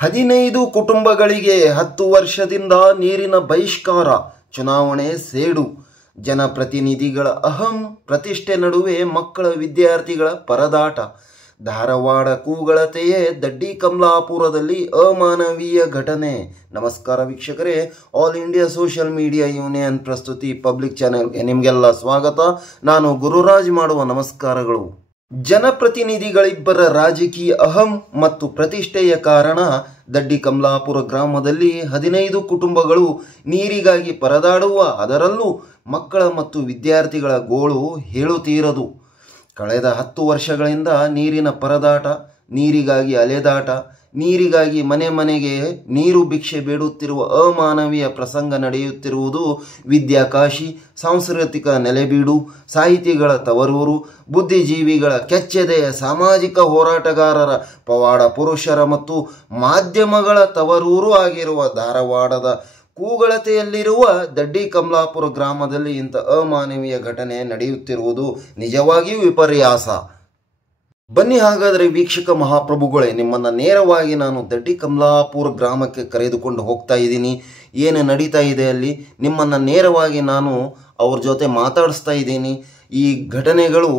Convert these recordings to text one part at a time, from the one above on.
15 ಕುಟುಂಬಗಳಿಗೆ 10 ವರ್ಷದಿಂದ ನೀರಿನ ಬಹಿಷ್ಕಾರ, ಚುನಾವಣೆ ಸೇಡು, ಜನಪ್ರತಿನಿಧಿಗಳ ಅಹಂ ಪ್ರತಿಷ್ಠೆ ನಡುವೆ ಮಕ್ಕಳ ವಿದ್ಯಾರ್ಥಿಗಳ ಪರದಾಟ. ಧಾರವಾಡ ಕೂಗಳತೆಯೇ ದಡ್ಡಿಕಂಬ್ಲಾಪುರದಲ್ಲಿ ಅಮಾನವೀಯ ಘಟನೆ. ನಮಸ್ಕಾರ ವೀಕ್ಷಕರೇ, all India social media union ಪ್ರಸ್ತುತಿ ಪಬ್ಲಿಕ್ ಚಾನೆಲ್ಗೆ ನಿಮಗೆಲ್ಲ ಸ್ವಾಗತ. ನಾನು ಗುರುರಾಜ್ ಮಾಡುವ ನಮಸ್ಕಾರಗಳು. ಜನಪ್ರತಿನಿಧಿಗಳಿಬ್ಬರ ರಾಜಕೀಯ ಅಹಂ ಮತ್ತು ಪ್ರತಿಷ್ಠೆಯ ಕಾರಣ ದಡ್ಡಿಕಂಬ್ಲಾಪುರ ಗ್ರಾಮದಲ್ಲಿ 15 ಕುಟುಂಬಗಳು ನೀರಿಗಾಗಿ ಪರದಾಡುವ, ಅದರಲ್ಲೂ ಮಕ್ಕಳ ಮತ್ತು ವಿದ್ಯಾರ್ಥಿಗಳ ಗೋಳು ಹೇಳುತ್ತೀರದು. ಕಳೆದ 10 ವರ್ಷಗಳಿಂದ ನೀರಿನ ಪರದಾಟ, ನೀರಿಗಾಗಿ ಅಲೆದಾಟ, ನೀರಿಗಾಗಿ ಮನೆ ಮನೆಗೆ ನೀರು ಭಿಕ್ಷೆ ಬೇಡುತ್ತಿರುವ ಅಮಾನವೀಯ ಪ್ರಸಂಗ ನಡೆಯುತ್ತಿರುವುದು ವಿದ್ಯಾಕಾಶಿ, ಸಾಂಸ್ಕೃತಿಕ ನೆಲೆಬೀಡು, ಸಾಹಿತಿಗಳ ತವರೂರು, ಬುದ್ಧಿಜೀವಿಗಳ ಕೆಚ್ಚೆದೆಯ ಸಾಮಾಜಿಕ ಹೋರಾಟಗಾರರ ಪವಾಡ ಪುರುಷರ ಮತ್ತು ಮಾಧ್ಯಮಗಳ ತವರೂರು ಆಗಿರುವ ಧಾರವಾಡದ ಕೂಗಳತೆಯಲ್ಲಿರುವ ದಡ್ಡಿಕಂಬ್ಲಾಪುರ ಗ್ರಾಮದಲ್ಲಿ ಇಂಥ ಅಮಾನವೀಯ ಘಟನೆ ನಡೆಯುತ್ತಿರುವುದು ನಿಜವಾಗಿಯೂ ವಿಪರ್ಯಾಸ. ಬನ್ನಿ ಹಾಗಾದರೆ ವೀಕ್ಷಕ ಮಹಾಪ್ರಭುಗಳೇ, ನಿಮ್ಮನ್ನು ನೇರವಾಗಿ ನಾನು ದಡ್ಡಿಕಂಬ್ಲಾಪುರ ಗ್ರಾಮಕ್ಕೆ ಕರೆದುಕೊಂಡು ಹೋಗ್ತಾ ಇದ್ದೀನಿ. ಏನು ನಡೀತಾ ಇದೆ ಅಲ್ಲಿ ನಿಮ್ಮನ್ನು ನೇರವಾಗಿ ನಾನು ಅವ್ರ ಜೊತೆ ಮಾತಾಡಿಸ್ತಾ ಇದ್ದೀನಿ. ಈ ಘಟನೆಗಳು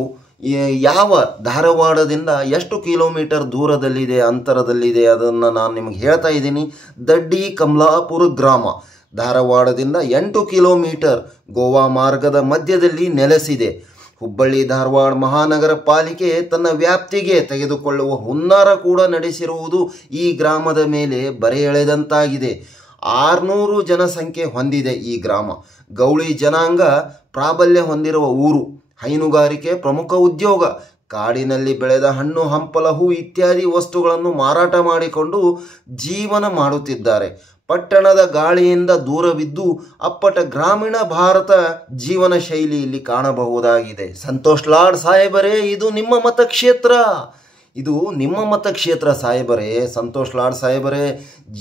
ಯಾವ ಧಾರವಾಡದಿಂದ ಎಷ್ಟು ಕಿಲೋಮೀಟರ್ ದೂರದಲ್ಲಿದೆ, ಅಂತರದಲ್ಲಿದೆ, ಅದನ್ನು ನಾನು ನಿಮಗೆ ಹೇಳ್ತಾ ಇದ್ದೀನಿ. ದಡ್ಡಿಕಂಬ್ಲಾಪುರ ಗ್ರಾಮ ಧಾರವಾಡದಿಂದ 8 ಕಿಲೋಮೀಟರ್ ಗೋವಾ ಮಾರ್ಗದ ಮಧ್ಯದಲ್ಲಿ ನೆಲೆಸಿದೆ. ಹುಬ್ಬಳ್ಳಿ ಧಾರವಾಡ ಮಹಾನಗರ ಪಾಲಿಕೆ ತನ್ನ ವ್ಯಾಪ್ತಿಗೆ ತೆಗೆದುಕೊಳ್ಳುವ ಹುನ್ನಾರ ಕೂಡ ನಡೆಸಿರುವುದು ಈ ಗ್ರಾಮದ ಮೇಲೆ ಬರೆ ಎಳೆದಂತಾಗಿದೆ. 600 ಜನಸಂಖ್ಯೆ ಹೊಂದಿದೆ ಈ ಗ್ರಾಮ. ಗೌಳಿ ಜನಾಂಗ ಪ್ರಾಬಲ್ಯ ಹೊಂದಿರುವ ಊರು. ಹೈನುಗಾರಿಕೆ ಪ್ರಮುಖ ಉದ್ಯೋಗ. ಕಾಡಿನಲ್ಲಿ ಬೆಳೆದ ಹಣ್ಣು ಹಂಪಲ ಹೂ ಇತ್ಯಾದಿ ವಸ್ತುಗಳನ್ನು ಮಾರಾಟ ಮಾಡಿಕೊಂಡು ಜೀವನ ಮಾಡುತ್ತಿದ್ದಾರೆ. ಪಟ್ಟಣದ ಗಾಳಿಯಿಂದ ದೂರವಿದ್ದು ಅಪ್ಪಟ ಗ್ರಾಮೀಣ ಭಾರತ ಜೀವನ ಶೈಲಿ ಇಲ್ಲಿ ಕಾಣಬಹುದಾಗಿದೆ. ಸಂತೋಷ್ ಲಾಡ್ ಸಾಹೇಬರೇ, ಇದು ನಿಮ್ಮ ಮತಕ್ಷೇತ್ರ, ಇದು ನಿಮ್ಮ ಮತಕ್ಷೇತ್ರ ಸಾಹೇಬರೇ. ಸಂತೋಷ್ ಲಾಡ್ ಸಾಹೇಬರೇ,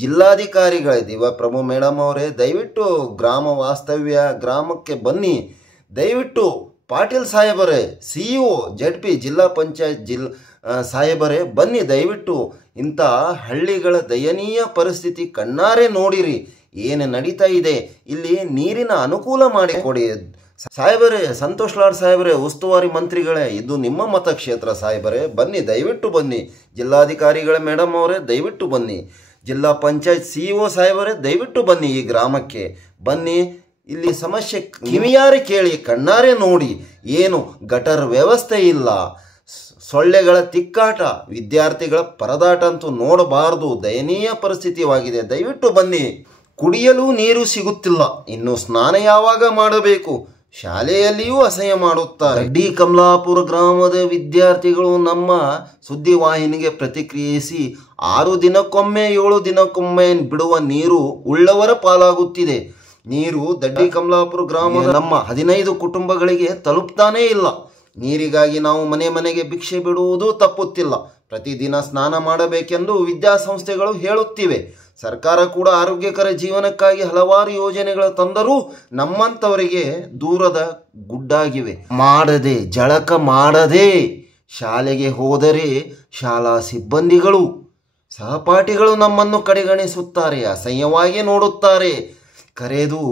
ಜಿಲ್ಲಾಧಿಕಾರಿಗಳೇ ದಿವ್ಯಪ್ರಭು ಮೇಡಮ್ ಅವರೇ, ದಯವಿಟ್ಟು ಗ್ರಾಮ ವಾಸ್ತವ್ಯ ಗ್ರಾಮಕ್ಕೆ ಬನ್ನಿ. ದಯವಿಟ್ಟು ಪಾಟೀಲ್ ಸಾಹೇಬರೇ, CEO ZP ಜಿಲ್ಲಾ ಪಂಚಾಯತ್ ಸಾಹೇಬರೇ, ಬನ್ನಿ ದಯವಿಟ್ಟು. ಇಂಥ ಹಳ್ಳಿಗಳ ದಯನೀಯ ಪರಿಸ್ಥಿತಿ ಕಣ್ಣಾರೆ ನೋಡಿರಿ. ಏನು ನಡೀತಾ ಇದೆ ಇಲ್ಲಿ, ನೀರಿನ ಅನುಕೂಲ ಮಾಡಿಕೊಡಿ ಸಾಹೇಬರೇ. ಸಂತೋಷ್ ಲಾಡ್ ಸಾಹೇಬರೇ, ಉಸ್ತುವಾರಿ ಮಂತ್ರಿಗಳೇ, ಇದು ನಿಮ್ಮ ಮತಕ್ಷೇತ್ರ ಸಾಹೇಬರೇ, ಬನ್ನಿ ದಯವಿಟ್ಟು ಬನ್ನಿ. ಜಿಲ್ಲಾಧಿಕಾರಿಗಳೇ ಮೇಡಮ್ ಅವರೇ, ದಯವಿಟ್ಟು ಬನ್ನಿ. ಜಿಲ್ಲಾ ಪಂಚಾಯತ್ CEO ಸಾಹೇಬರೇ, ದಯವಿಟ್ಟು ಬನ್ನಿ ಈ ಗ್ರಾಮಕ್ಕೆ ಬನ್ನಿ. ಇಲ್ಲಿ ಸಮಸ್ಯೆ ಕಿವಿಯಾರೆ ಕೇಳಿ, ಕಣ್ಣಾರೆ ನೋಡಿ. ಏನು ಗಟರ್ ವ್ಯವಸ್ಥೆ ಇಲ್ಲ, ಸೊಳ್ಳೆಗಳ ತಿಕ್ಕಾಟ, ವಿದ್ಯಾರ್ಥಿಗಳ ಪರದಾಟ ಅಂತೂ ನೋಡಬಾರದು. ದಯನೀಯ ಪರಿಸ್ಥಿತಿಯಾಗಿದೆ. ದಯವಿಟ್ಟು ಬನ್ನಿ. ಕುಡಿಯಲು ನೀರು ಸಿಗುತ್ತಿಲ್ಲ, ಇನ್ನು ಸ್ನಾನ ಯಾವಾಗ ಮಾಡಬೇಕು? ಶಾಲೆಯಲ್ಲಿಯೂ ಅಸಹ್ಯ ಮಾಡುತ್ತಾರೆ. ದಡ್ಡಿಕಂಬ್ಲಾಪುರ ಗ್ರಾಮದ ವಿದ್ಯಾರ್ಥಿಗಳು ನಮ್ಮ ಸುದ್ದಿವಾಹಿನಿಗೆ ಪ್ರತಿಕ್ರಿಯಿಸಿ 6 ದಿನಕ್ಕೊಮ್ಮೆ 7 ದಿನಕ್ಕೊಮ್ಮೆ ಬಿಡುವ ನೀರು ಉಳ್ಳವರ ಪಾಲಾಗುತ್ತಿದೆ. ನೀರು ದಡ್ಡಿಕಂಬ್ಲಾಪುರ ಗ್ರಾಮದ ನಮ್ಮ 15 ಕುಟುಂಬಗಳಿಗೆ ತಲುಪ್ತಾನೇ ಇಲ್ಲ. ನೀರಿಗಾಗಿ ನಾವು ಮನೆ ಮನೆಗೆ ಭಿಕ್ಷೆ ಬಿಡುವುದು ತಪ್ಪುತ್ತಿಲ್ಲ. ಪ್ರತಿದಿನ ಸ್ನಾನ ಮಾಡಬೇಕೆಂದು ವಿದ್ಯಾಸಂಸ್ಥೆಗಳು ಹೇಳುತ್ತಿವೆ. ಸರ್ಕಾರ ಕೂಡ ಆರೋಗ್ಯಕರ ಜೀವನಕ್ಕಾಗಿ ಹಲವಾರು ಯೋಜನೆಗಳು ತಂದರೂ ನಮ್ಮಂಥವರಿಗೆ ದೂರದ ಗುಡ್ಡಾಗಿವೆ. ಮಾಡದೆ ಜಳಕ ಮಾಡದೆ ಶಾಲೆಗೆ ಹೋದರೆ ಶಾಲಾ ಸಿಬ್ಬಂದಿಗಳು ಸಹಪಾಠಿಗಳು ನಮ್ಮನ್ನು ಕಡೆಗಣಿಸುತ್ತಾರೆ, ಅಸಹ್ಯವಾಗಿ ನೋಡುತ್ತಾರೆ, ಕರೆದು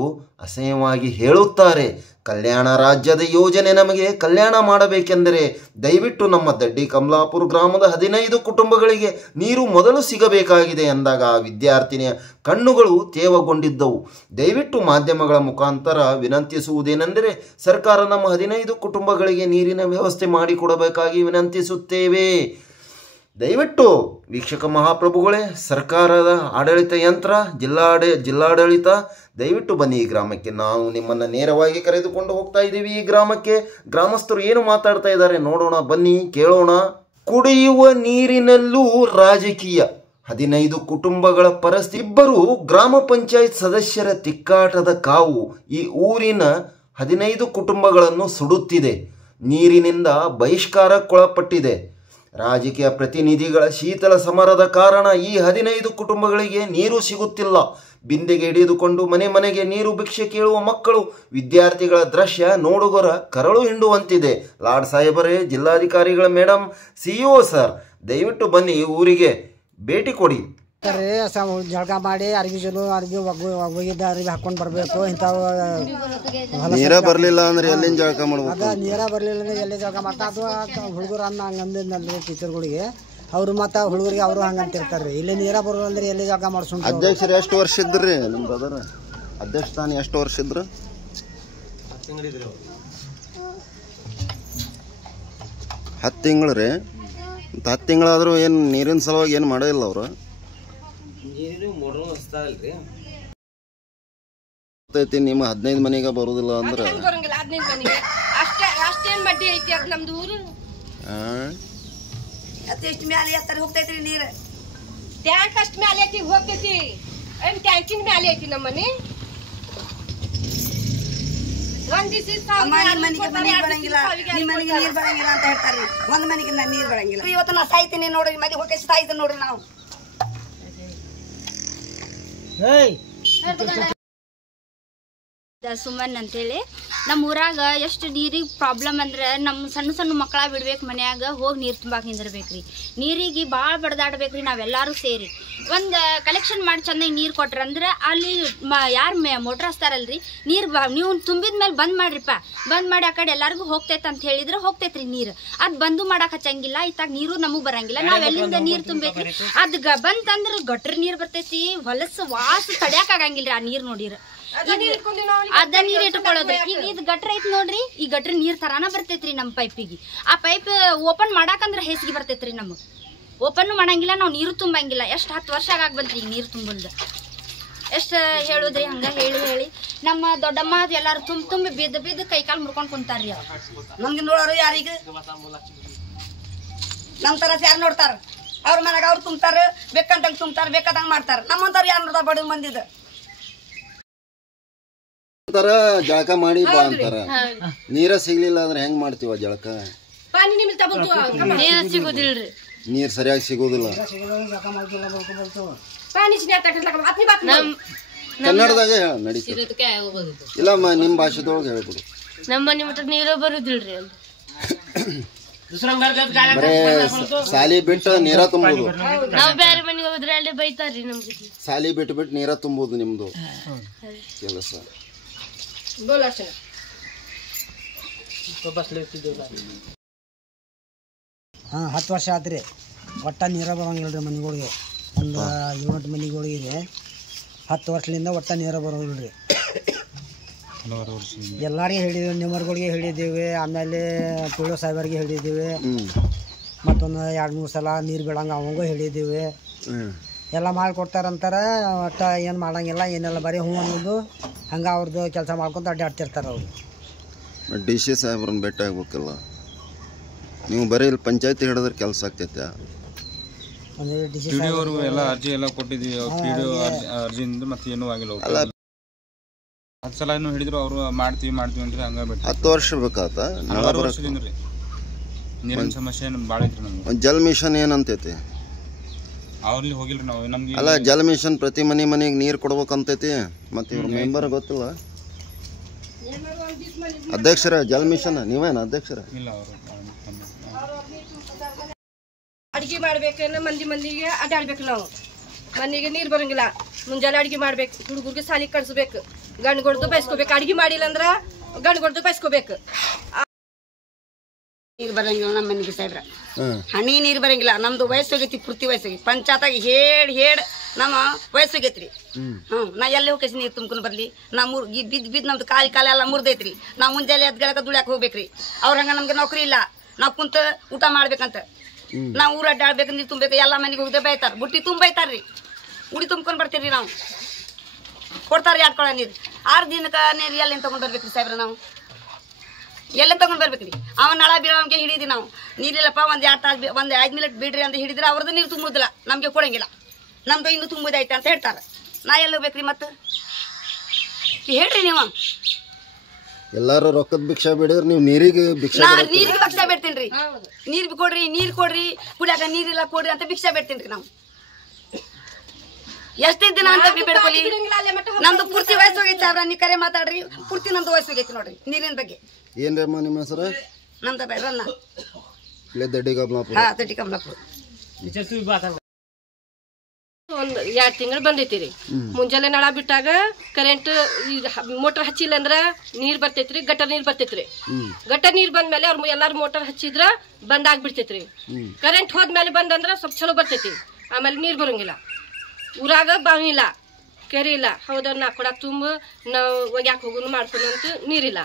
ಅಸಹ್ಯವಾಗಿ ಹೇಳುತ್ತಾರೆ. ಕಲ್ಯಾಣ ರಾಜ್ಯದ ಯೋಜನೆ ನಮಗೆ ಕಲ್ಯಾಣ ಮಾಡಬೇಕೆಂದರೆ ದಯವಿಟ್ಟು ನಮ್ಮ ದಡ್ಡಿಕಂಬ್ಲಾಪುರ ಗ್ರಾಮದ 15 ಕುಟುಂಬಗಳಿಗೆ ನೀರು ಮೊದಲು ಸಿಗಬೇಕಾಗಿದೆ ಎಂದಾಗ ಆ ವಿದ್ಯಾರ್ಥಿನಿಯ ಕಣ್ಣುಗಳು ತೇವಗೊಂಡಿದ್ದವು. ದಯವಿಟ್ಟು ಮಾಧ್ಯಮಗಳ ಮುಖಾಂತರ ವಿನಂತಿಸುವುದೇನೆಂದರೆ, ಸರ್ಕಾರ ನಮ್ಮ 15 ಕುಟುಂಬಗಳಿಗೆ ನೀರಿನ ವ್ಯವಸ್ಥೆ ಮಾಡಿಕೊಡಬೇಕಾಗಿ ವಿನಂತಿಸುತ್ತೇವೆ. ದಯವಿಟ್ಟು ವೀಕ್ಷಕ ಮಹಾಪ್ರಭುಗಳೇ, ಸರ್ಕಾರದ ಆಡಳಿತ ಯಂತ್ರ, ಜಿಲ್ಲಾಡಳಿತ, ದಯವಿಟ್ಟು ಬನ್ನಿ ಈ ಗ್ರಾಮಕ್ಕೆ. ನಾವು ನಿಮ್ಮನ್ನು ನೇರವಾಗಿ ಕರೆದುಕೊಂಡು ಹೋಗ್ತಾ ಇದ್ದೀವಿ ಈ ಗ್ರಾಮಕ್ಕೆ. ಗ್ರಾಮಸ್ಥರು ಏನು ಮಾತಾಡ್ತಾ ಇದ್ದಾರೆ ನೋಡೋಣ, ಬನ್ನಿ ಕೇಳೋಣ. ಕುಡಿಯುವ ನೀರಿನಲ್ಲೂ ರಾಜಕೀಯ. 15 ಕುಟುಂಬಗಳ ಪರಿಸ್ಥಿತಿ. ಇಬ್ಬರು ಗ್ರಾಮ ಪಂಚಾಯತ್ ಸದಸ್ಯರ ತಿಕ್ಕಾಟದ ಕಾವು ಈ ಊರಿನ 15 ಕುಟುಂಬಗಳನ್ನು ಸುಡುತ್ತಿದೆ. ನೀರಿನಿಂದ ಬಹಿಷ್ಕಾರಕ್ಕೊಳಪಟ್ಟಿದೆ. ರಾಜಕೀಯ ಪ್ರತಿನಿಧಿಗಳ ಶೀತಲ ಸಮರದ ಕಾರಣ ಈ 15 ಕುಟುಂಬಗಳಿಗೆ ನೀರು ಸಿಗುತ್ತಿಲ್ಲ. ಬಿಂದೆಗೆ ಹಿಡಿದುಕೊಂಡು ಮನೆ ಮನೆಗೆ ನೀರು ಭಿಕ್ಷೆ ಕೇಳುವ ಮಕ್ಕಳು, ವಿದ್ಯಾರ್ಥಿಗಳ ದೃಶ್ಯ ನೋಡುಗರ ಕರಳು ಹಿಂಡುವಂತಿದೆ. ಲಾಡ್ ಸಾಹೇಬರೇ, ಜಿಲ್ಲಾಧಿಕಾರಿಗಳ ಮೇಡಮ್, CEO ಸರ್, ದಯವಿಟ್ಟು ಬನ್ನಿ ಈ ಊರಿಗೆ ಭೇಟಿ ಕೊಡಿ. ಜಳಕ ಮಾಡಿ ಅರ್ಬಿ ಚಲೋ ಅರ್ಬಿ ಒಗಿದ ಅರ್ಬಿ ಹಾಕೊಂಡು ಬರಬೇಕು. ಇಂಥವು ನೀರ ಬರಲಿಲ್ಲ ಅಂದ್ರೆ ಎಲ್ಲಿಂದ ಜಳಕ ಮಾಡ್ಬೇಕು? ಅದ ನೀರ ಬರಲಿಲ್ಲ ಅಂದ್ರೆ ಎಲ್ಲಿ ಜಳಕ ಮಾಡ್ತಾ ಅದು ಹುಡುಗರು ಹಂಗಂದಿದ್ನಲ್ರಿ ಟೀಚರ್ಗಳಿಗೆ. ಅವರು ಮತ್ತು ಹುಡುಗರಿಗೆ ಅವರು ಹಂಗಂತಿರ್ತಾರೆ ರೀ. ಇಲ್ಲಿ ನೀರ ಬರೋಲ್ಲ ಅಂದ್ರೆ ಎಲ್ಲಿ ಜಳಕ ಮಾಡಿಸ್ಕೊಂಡು. ಅಧ್ಯಕ್ಷರು ಎಷ್ಟು ವರ್ಷ ಇದ್ರಿ ನಿಮ್ಮ ಬ್ರದರ್? ಅಧ್ಯಕ್ಷ ತಾನು ಎಷ್ಟು ವರ್ಷ ಇದ್ರು? 10 ತಿಂಗಳು ರೀ. 10 ತಿಂಗಳಾದರೂ ಏನು ನೀರಿನ ಸಲುವಾಗಿ ಏನು ಮಾಡೋದಿಲ್ಲ ಅವರು? ನಿಮ್ಮ 15 ಮನೆಗೆ ಬರುದಿಲ್ಲ ಅಂದ್ರೆ ಎಷ್ಟು ಮ್ಯಾಲೆ ಎತ್ತರ ಹೋಗ್ತೈತ್ರಿ ನೀರು? ಟ್ಯಾಂಕ್ ಅಷ್ಟು ಮ್ಯಾಲೆ ಐತಿ ಹೋಗ್ತೈತಿ. ಟ್ಯಾಂಕಿನ ಮ್ಯಾಲೆ ಐತಿ ನಮ್ಮ ಮನೆ. ಮನೆಗೆ ನೀರ್ ಬರಂಗಿಲ್ಲ, ನಿಮ್ಮ ಮನೆಗೆ ನೀರ್ ಬರಂಗಿಲ್ಲ ಅಂತ ಹೇಳ್ತಾರ್ರಿ. ಒಂದ್ ಮನೆಗೆ ನೀರ್ ಬರಂಗಿಲ್ಲ. ಇವತ್ತು ನಾ ಸಾಯ್ತೀನಿ ನೋಡ್ರಿ, ಮನೆ ಹೋಗಿ ಸಾಯ್ತೀನಿ ನೋಡ್ರಿ ನಾವು. ಸುಮನ್ ಅಂತೇಳಿ ನಮ್ಮ ಊರಾಗ ಎಷ್ಟು ನೀರಿಗೆ ಪ್ರಾಬ್ಲಮ್ ಅಂದ್ರೆ ನಮ್ಮ ಸಣ್ಣ ಸಣ್ಣ ಮಕ್ಕಳ ಬಿಡ್ಬೇಕು ಮನ್ಯಾಗ ಹೋಗಿ ನೀರು ತುಂಬಾಕ ನಿಂದಿರ್ಬೇಕ್ರಿ. ನೀರಿಗೆ ಭಾಳ ಬಡ್ದಾಡ್ಬೇಕ್ರಿ ನಾವೆಲ್ಲರೂ ಸೇರಿ. ಒಂದು ಕಲೆಕ್ಷನ್ ಮಾಡಿ ಚೆನ್ನಾಗಿ ನೀರು ಕೊಟ್ರಂದ್ರೆ ಅಲ್ಲಿ ಯಾರು ಮೋಟ್ರ್ ಹಚ್ತಾರಲ್ರಿ ನೀರು ನೀವು ತುಂಬಿದ ಮೇಲೆ ಬಂದ್ ಮಾಡ್ರಿಪ್ಪ, ಬಂದ್ ಮಾಡಿ ಆ ಕಡೆ ಎಲ್ಲರಿಗೂ ಹೋಗ್ತೈತೆ ಅಂತ ಹೇಳಿದ್ರೆ ಹೋಗ್ತೈತ್ರಿ ನೀರು. ಅದು ಬಂದು ಮಾಡಕ್ಕೆ ಹಚ್ಚಂಗಿಲ್ಲ, ಇತ್ತಾಗ ನೀರು ನಮಗೆ ಬರಂಗಿಲ್ಲ. ನಾವು ಎಲ್ಲಿಂದ ನೀರು ತುಂಬೇಕ್ರಿ? ಅದು ಬಂತಂದ್ರೆ ಗಟ್ರ ನೀರು ಬರ್ತೈತಿ, ಹೊಲಸು ವಾಸ ತಡ್ಯಾಕಾಗಂಗಿಲ್ರಿ ಆ ನೀರು ನೋಡಿರ. ಅದ ನೀರ್ ಇಟ್ಕೊಳ್ಳೋದ್ರಿ. ಈಗ ಇದು ಗಟ್ರ ಐತಿ ನೋಡ್ರಿ, ಈ ಗಟ್ರ ನೀರ್ ತರಾನ ಬರ್ತೈತ್ರಿ ನಮ್ ಪೈಪಿಗೆ. ಆ ಪೈಪ್ ಓಪನ್ ಮಾಡಾಕಂದ್ರ ಹೇಸಿಗೆ ಬರ್ತೈತ್ರಿ. ನಮಗ್ ಓಪನ್ ಮಾಡಂಗಿಲ್ಲ, ನಾವು ನೀರು ತುಂಬಂಗಿಲ್ಲ. ಎಷ್ಟು 10 ವರ್ಷ ಆಗಬಂತ್ರಿ ಈಗ ನೀರು ತುಂಬಲ್ದ. ಎಷ್ಟು ಹೇಳುದ್ರಿ ಹಂಗ ಹೇಳಿ ಹೇಳಿ ನಮ್ಮ ದೊಡ್ಡಮ್ಮ ಎಲ್ಲಾರು ತುಂಬಿ ಬಿದ್ದು ಕೈಕಾಲು ಮುರ್ಕೊಂಡ್ ಕುಂತಾರ್ರಿ. ನಮ್ಗೆ ನೋಡೋರು ಯಾರೀಗ ನಮ್ ತರ ಯಾರು ನೋಡ್ತಾರ? ಅವ್ರ ಮನೆಗೆ ಅವ್ರು ತುಂಬ್ತಾರ, ಬೇಕಂತಂಗ್ ತುಂಬ್ತಾರ, ಬೇಕಾದಂಗ್ ಮಾಡ್ತಾರ. ನಮ್ಮಂತವ್ರು ಯಾರು ನೋಡ್ತಾರ? ಬಡ ಮಂದಿದ ಜಳಕ ಮಾಡಿ ಬಾ ಅಂತಾರ. ನೀರ ಸಿಗ್ಲಿಲ್ಲ ಅಂದ್ರೆ ಹೆಂಗ್ ಮಾಡ್ತೀವ ಜಳಕ? ಸಿಗುದಿಲ್ರಿ, ನೀರ್ ಸರಿಯಾಗಿ ಸಿಗೋದಿಲ್ಲ. ಕನ್ನಡದಾಗ ನಡೀತದೆ ಇಲ್ಲ ನಿಮ್ ಭಾಷೆದೊಳಗೆ ಹೇಳ್ಬಿಡು. ನಮ್ಮ ಮನೆ ಮಟ್ಟ ನೀರು ಬರುದಿಲ್ರಿ. ಬರೇ ಸಾಲಿ ಬಿಟ್ಟು ನೀರ ತುಂಬುದು. ನಾವ್ ಬೇರೆ ಮನೆಗೆ ಹೋದ್ರೆ ಅಲ್ಲಿ ಬೈತಾರ್ರಿ ನಮ್ಗೆ. ಸಾಲಿ ಬಿಟ್ಟು ನೀರ ತುಂಬುದು ನಿಮ್ದು ಕೆಲಸ. 10 ವರ್ಷ ಆತ್ರಿ. ಒಟ್ಟ ನೀರ ಬರೋಂಗಿಲ್ರಿ ಮನೆಗಳಿಗೆ. ಒಂದು 7 ಮನೆಗಳಿಗೆ 10 ವರ್ಷದಿಂದ ಒಟ್ಟ ನೀರ ಬರೋದಿಲ್ರಿ. ಎಲ್ಲಾರಿಗೆ ಹೇಳಿದ್ದೀವಿ, ನಿಮ್ಮರ್ಗಳಿಗೆ ಹೇಳಿದ್ದೀವಿ, ಆಮೇಲೆ ಪಿ.ಡಿ.ಒ ಸಾಹೇಬರಿಗೆ ಹೇಳಿದ್ದೀವಿ. ಮತ್ತೊಂದು 2-3 ಸಲ ನೀರು ಬಿಡಂಗ ಅವಂಗೂ ಹೇಳಿದ್ದೀವಿ. ಎಲ್ಲ ಮಾಡಿಕೊಡ್ತಾರಂತಾರ. ಒಟ್ಟು ಏನು ಮಾಡಂಗಿಲ್ಲ, ಏನೆಲ್ಲ ಬರೀ ಹ್ಞೂ ಅನ್ನೋದು ಹಂಗೆ ಅವ್ರದ್ದು ಕೆಲಸ ಮಾಡ್ಕೊಂತ ಅಡ್ಡಾಡ್ತಿರ್ತಾರೆ ಅವರು. DC ಸಾಹೇಬ್ರನ್ನ ಭೇಟಿ ಆಗ್ಬೇಕಲ್ಲ ನೀವು? ಬರೀ ಇಲ್ಲಿ ಪಂಚಾಯತಿ ಹಿಡಿದ್ರೆ ಕೆಲಸ ಆಗ್ತೈತೆ? ಎಲ್ಲ ಅರ್ಜಿ ಎಲ್ಲ ಕೊಟ್ಟಿದ್ವಿ. ಅರ್ಜಿಯಿಂದ ಮತ್ತೆ ಏನೂ ಆಗಿಲ್ಲ. 10 ಸಲ ಏನು ಹಿಡಿದ್ರು ಅವರು ಮಾಡ್ತೀವಿ ಅಂದ್ರೆ ಹಂಗ ಬಿಟ್ಟು 10 ವರ್ಷ ಬೇಕಾತ. 4 ವರ್ಷದಿಂದ ರೀ ನೀರಿನ ಸಮಸ್ಯೆ ಭಾಳ ಐತ್ರಿ ನಮ್ಗೆ. ಜಲ್ ಮಿಷನ್ ಏನಂತೈತಿ? ಅವ್ರಲ್ಲಿ ಹೋಗಿಲ್ರಿ ನಾವು. ನಮ್ಗೆ ಅಲ್ಲ, ಜಲ್ ಮಿಷನ್ ಪ್ರತಿ ಮನೆಗೆ ನೀರು ಕೊಡ್ಬೇಕಂತೈತಿ. ಮತ್ತೆ ಇವ್ರ ಮೆಂಬರ್ ಗೊತ್ತಿಲ್ಲ ಅಧ್ಯಕ್ಷರ? ಜಲ್ ಮಿಷನ್ ನೀವೇನ ಅಧ್ಯಕ್ಷರ? ಇಲ್ಲ, ಅವರು ಅಡಿಗೆ ಮಾಡ್ಬೇಕಂದ್ರೆ ಮಂದಿಗೆ ಅಡ್ಡಾಡ್ಬೇಕು. ನಾವು ಮನೆಗೆ ನೀರು ಬರಂಗಿಲ್ಲ. ಮುಂಜಾನೆ ಅಡಿಗೆ ಮಾಡ್ಬೇಕು, ಹುಡುಗರಿಗೆ ಸಾಲಿ ಕಳ್ಸ್ಬೇಕು, ಗಂಡು ಕೊಡ್ದು ಬಯಸ್ಕೋಬೇಕು. ಅಡಿಗೆ ಮಾಡಿಲ್ಲ ಅಂದ್ರ ಗಂಡು ಕೊಡ್ದು ಬಯಸ್ಕೋಬೇಕು. ನೀರು ಬರಂಗಿಲ್ಲ ನಮ್ಮ ಮನೆಗೆ ಸಾಹೇಬ್ರ. ಹನಿ ನೀರು ಬರಂಗಿಲ್ಲ. ನಮ್ದು ವಯಸ್ಸು ಹೋಗೈತಿ, ಪೂರ್ತಿ ವಯಸ್ಸಾಗಿ ಪಂಚಾಯತಾಗ ಹೇಡ್ ನಮ್ಮ ವಯಸ್ಸು ಹೋಗೈತ್ರಿ. ನಾ ಎಲ್ಲಿ ಹೋಗಿ ನೀರು ತುಂಬ್ಕೊಂಡು ಬರ್ಲಿ? ನಾ ಬಿದ್ದು ನಮ್ದು ಕಾಲ ಎಲ್ಲ ಮುರಿದೈತ್ರಿ. ನಾವು ಮುಂಜಾನೆ ಎದ್ಗಳಕ ದುಡ್ಯಾಕ ಹೋಗ್ಬೇಕ್ರಿ. ಅವ್ರ ಹಂಗ ನಮ್ಗೆ ನೌಕರಿ ಇಲ್ಲ. ನಾವು ಕುಂತ ಊಟ ಮಾಡ್ಬೇಕಂತ ನಾವು ಊರ ಅಡ್ಡಾಡ್ಬೇಕು, ನೀರು ತುಂಬಬೇಕು. ಎಲ್ಲ ಮನೆಗೆ ಹೋಗಿದ್ರೆ ಬೈತಾರ, ಬುಟ್ಟಿ ತುಂಬೈತಾರ್ರಿ. ಉಡಿ ತುಂಬ್ಕೊಂಡು ಬರ್ತೀರಿ ನಾವು. ಕೊಡ್ತಾರ್ರಿ ಆಡ್ಕೊಳ್ಳೋ ನೀರು. 6 ದಿನಕ್ಕೆ ನೀರು ಎಲ್ಲಿಂದ ತಗೊಂಡ್ ಬರ್ಬೇಕ್ರಿ ಸಾಹೇಬ್ರ? ನಾವು ಎಲ್ಲ ತಗೊಂಡ್ ಬರ್ಬೇಕ್ರಿ. ಅವ ನಳ ಬೀಳೋಂಗೆ ಹಿಡಿದಿ ನಾವು. ನೀರಿಲ್ಲಪ್ಪ ಒಂದು 2 ತಾಸು ಒಂದು 5 ಮಿನಿಟ್ ಬಿಡ್ರಿ ಅಂತ ಹಿಡಿದ್ರೆ ಅವ್ರದ್ದು ನೀರು ತುಂಬುದಿಲ್ಲ, ನಮ್ಗೆ ಕೊಡಂಗಿಲ್ಲ. ನಮ್ದು ಇನ್ನೂ ತುಂಬುದೈತೆ ಅಂತ ಹೇಳ್ತಾರೆ. ನಾ ಎಲ್ಲಿ ಹೋಗ್ಬೇಕ್ರಿ? ಮತ್ತೆ ಹೇಳ್ರಿ ನೀವು. ಎಲ್ಲಾರು ರೊಕ್ಕದ ಭಿಕ್ಷಾ ಬಿಡಿದ್ರೆ ನೀವು ನೀರಿಗೆ ಭಿಕ್ಷಾ? ನೀರಿಗೆ ಭಿಕ್ಷಾ ಬಿಡ್ತೀನಿ. ನೀರು ಕೊಡ್ರಿ, ನೀರು ಕೊಡ್ರಿ, ಕುಡಿಯಾಕ ನೀರಿಲ್ಲ ಕೊಡ್ರಿ ಅಂತ ಭಿಕ್ಷಾ ಬಿಡ್ತೀನಿ ನಾವು. ಎಷ್ಟೇ ದಿನ ಅಂತ ಬಿಡ್ಕೊಳ್ಳಿ. ನಮ್ದು ಪೂರ್ತಿ ವಯಸ್ಸು ಹೋಗೈತಿ ಅವ್ರ. ನೀ ಕರೆ ಮಾತಾಡ್ರಿ, ಪೂರ್ತಿ ನಮ್ದು ವಯಸ್ಸು ಹೋಗೈತಿ ನೋಡ್ರಿ ನೀರಿನ ಬಗ್ಗೆ. ಏನ್ರಮ್ಮ ನಿಮ್ಮ ಹೆಸರು? ನಮ್ದ ರನ್ನ ದಡ್ಡಿ ಕಮಲಾಪುರ. ದಡ್ಡಿ ಕಮಲಾಪುರ. 2 ತಿಂಗಳು ಬಂದೈತಿರಿ. ಮುಂಜಾನೆ ನಳ ಬಿಟ್ಟಾಗ ಕರೆಂಟ್ ಮೋಟರ್ ಹಚ್ಚಿಲ್ಲ ಅಂದ್ರ ನೀರ್ ಬರ್ತೈತ್ರಿ, ಗಟರ್ ನೀರ್ ಬರ್ತೈತ್ರಿ. ಗಟರ್ ನೀರ್ ಬಂದ್ಮೇಲೆ ಅವ್ರ ಎಲ್ಲಾರು ಮೋಟರ್ ಹಚ್ಚಿದ್ರ ಬಂದ್ ಆಗ್ಬಿಡ್ತೈತ್ರಿ. ಕರೆಂಟ್ ಹೋದ್ಮೇಲೆ ಬಂದಂದ್ರ ಸ್ವಲ್ಪ ಚಲೋ ಬರ್ತೈತಿ. ಆಮೇಲೆ ನೀರ್ ಬರಂಗಿಲ್ಲ. ಊರಾಗ ಬಾವಿ ಇಲ್ಲ, ಕೆರೆ ಇಲ್ಲ. ಹೌದಾ, ನಾ ಕೂಡ ತುಂಬ ನಾವು ಒಗ್ಯಾಕ ಹೋಗುನು ಮಾಡ್ಕೊಂಡು ಅಂತ ನೀರಿಲ್ಲ.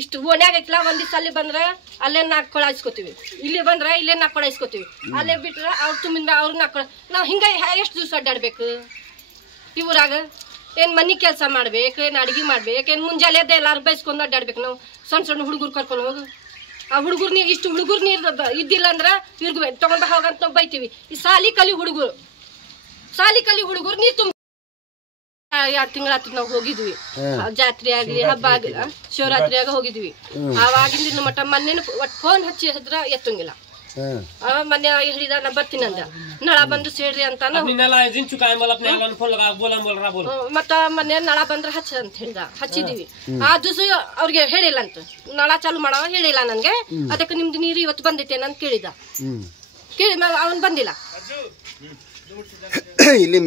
ಇಷ್ಟು ಓಣ್ಯಾಗ ಐತಿಲ್ಲ, ಒಂದ್ ದಿವಸ ಅಲ್ಲಿ ಬಂದ್ರ ಅಲ್ಲೇ 4 ಕೊಳ ಇಸ್ಕೊತೀವಿ, ಇಲ್ಲಿ ಬಂದ್ರ ಇಲ್ಲೇ 4 ಕೊಳ ಇಸ್ಕೊತೀವಿ, ಅಲ್ಲೇ ಬಿಟ್ರ ಅವ್ರ ತುಂಬಿಂದ ಅವ್ರು 4 ಕೊಳ. ನಾವ್ ಹಿಂಗ ಎಷ್ಟು ದಿವಸ ಅಡ್ಡಾಡ್ಬೇಕು ಈ ಊರಾಗ? ಏನ್ ಮನಿ ಕೆಲಸ ಮಾಡ್ಬೇಕು, ಏನ್ ಅಡ್ಗಿ ಮಾಡ್ಬೇಕು, ಏನ್ ಮುಂಜಾನೆ ಎದ್ದ ಎಲ್ಲಾರು ಬೈಸ್ಕೊಂಡ್ ಅಡ್ಡಾಡ್ಬೇಕು? ನಾವು ಸಣ್ಣ ಸಣ್ಣ ಹುಡುಗರು ಕರ್ಕೊಂಡು ಹೋಗು. ಆ ಹುಡುಗರು ನೀರು ಇಷ್ಟು ಹುಡುಗರು ನೀರು ಇದ್ದಿಲ್ಲ ಅಂದ್ರ ಇವ್ರಿಗೆ ತಗೊಂಡ್ ಹೋಗಂತ ನಾವು ಬೈತೀವಿ. ಈ ಸಾಲಿ ಕಲಿ ಹುಡುಗರು ನೀರ್ ತುಂಬ 2 ತಿಂಗಳ ನಾವು ಹೋಗಿದ್ವಿ. ಜಾತ್ರೆ ಆಗ್ಲಿ ಹಬ್ಬ ಆಗ್ಲಿ ಶಿವರಾತ್ರಿಯಾಗ ಹೋಗಿದ್ವಿ. ಆವಾಗಿಂದ ಮಟ್ಟ ಮೊನ್ನೆ ಫೋನ್ ಹಚ್ಚಿದ್ರ ಎತ್ತಂಗಿಲ್ಲ. ಮೊನ್ನೆ ಹೇಳಿದ ನಾ ಬರ್ತೀನಿ ಅಂದ, ನಳ ಬಂದು ಸೇಡ್ರಿ ಅಂತ. ಮತ್ತ ಮೊನ್ನೆ ನಳ ಬಂದ್ರ ಹಚ್ಚ ಅಂತ ಹೇಳಿದ, ಹಚ್ಚಿದೀವಿ. ಆ ದಿವಸ ಅವ್ರಿಗೆ ಹೇಳಿಲ್ಲ ಅಂತ, ನಳ ಚಾಲು ಮಾಡವ ಹೇಳಿಲ್ಲ ನನ್ಗೆ. ಅದಕ್ಕೆ ನಿಮ್ದು ನೀರು ಇವತ್ತು ಬಂದೈತೆ ಅಂತ ಕೇಳಿದ. ಅವನ್ ಬಂದಿಲ್ಲ. ಇಲ್ಲಿ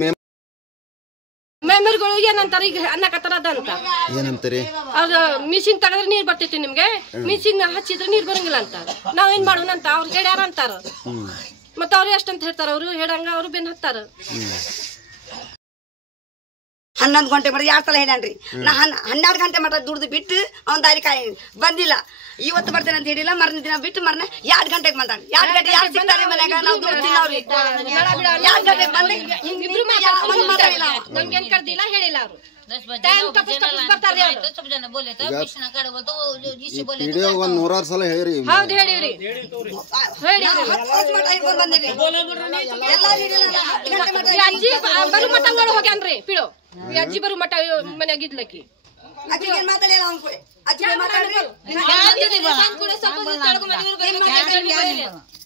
ಮೆಂಬರ್ಗಳು ಏನಂತಾರ ಈಗ ಅನ್ನಕತ್ತಾರದ ಅಂತ ಏನಂತಾರೆ? ಅವ್ರ ಮಿಷಿನ್ ತಗದ್ರೆ ನೀರ್ ಬರ್ತೈತಿ ನಿಮ್ಗೆ, ಮಿಷಿನ್ ಹಚ್ಚಿದ್ರೆ ನೀರ್ ಬರಂಗಿಲ್ಲ ಅಂತ. ನಾವ್ ಏನ್ ಮಾಡೋಣ ಅಂತ ಅವ್ರ ಹೇಳ್ಯಾರ ಅಂತಾರ. ಮತ್ತ ಅವ್ರು ಎಷ್ಟಂತ ಹೇಳ್ತಾರ, ಅವ್ರು ಹೇಳಂಗ ಅವ್ರು ಬೆನ್ ಹತ್ತಾರ. 11 ಗಂಟೆ ಮಟ್ಟ 2 ಸಲ ಹೇಳ್ಯಾನ್ರಿ. ನಾ 12 ಗಂಟೆ ಮಟ್ಟ ದುಡ್ದು ಬಿಟ್ಟು ಅವ್ನ ದಾರಿ ಬಂದಿಲ್ಲ. ಇವತ್ತು ಬರ್ತೇನೆ ಅಂತ ಹೇಳಿಲ್ಲ, ಮರ್ನ ದಿನ ಬಿಟ್ಟು ಮರ್ನ 2 ಗಂಟೆಗೆ ಬಂದಾನ. 2 ಗಂಟೆ ಯಾರು ಸಿಗ್ತಾರೆ ಮನ್ಯಾಗ? ನಾವು ದುಡ್ಡು ತಿನ್ನವ್ರಿ. 2 ಗಂಟೆಗೆ ಬಂದ್ರೆ ನಮ್ಗೇನ್ ಕರ್ದಿಲ್ಲ, ಹೇಳಿಲ್ಲ ಅವ್ರು. ಟೈಮ್ ತಪ್ಪಿಸ್ ಬರ್ತಾರ್ರಿ ಅವ್ರು. ವಿಡಿಯೋ 100 ಸಲ ಹೇಳಿರಿ. ಹೌದು ಹೇಳಿವ್ರಿ. ಅಜ್ಜಿ ಬರು ಮಠ ಹೋಗ್ಯಾನ್ರಿ ಪಿಡೋ. ಅಜ್ಜಿ ಬರು ಮಠ ಮನ್ಯಾಗ ಇದ್ಲಕ್ಕಿ.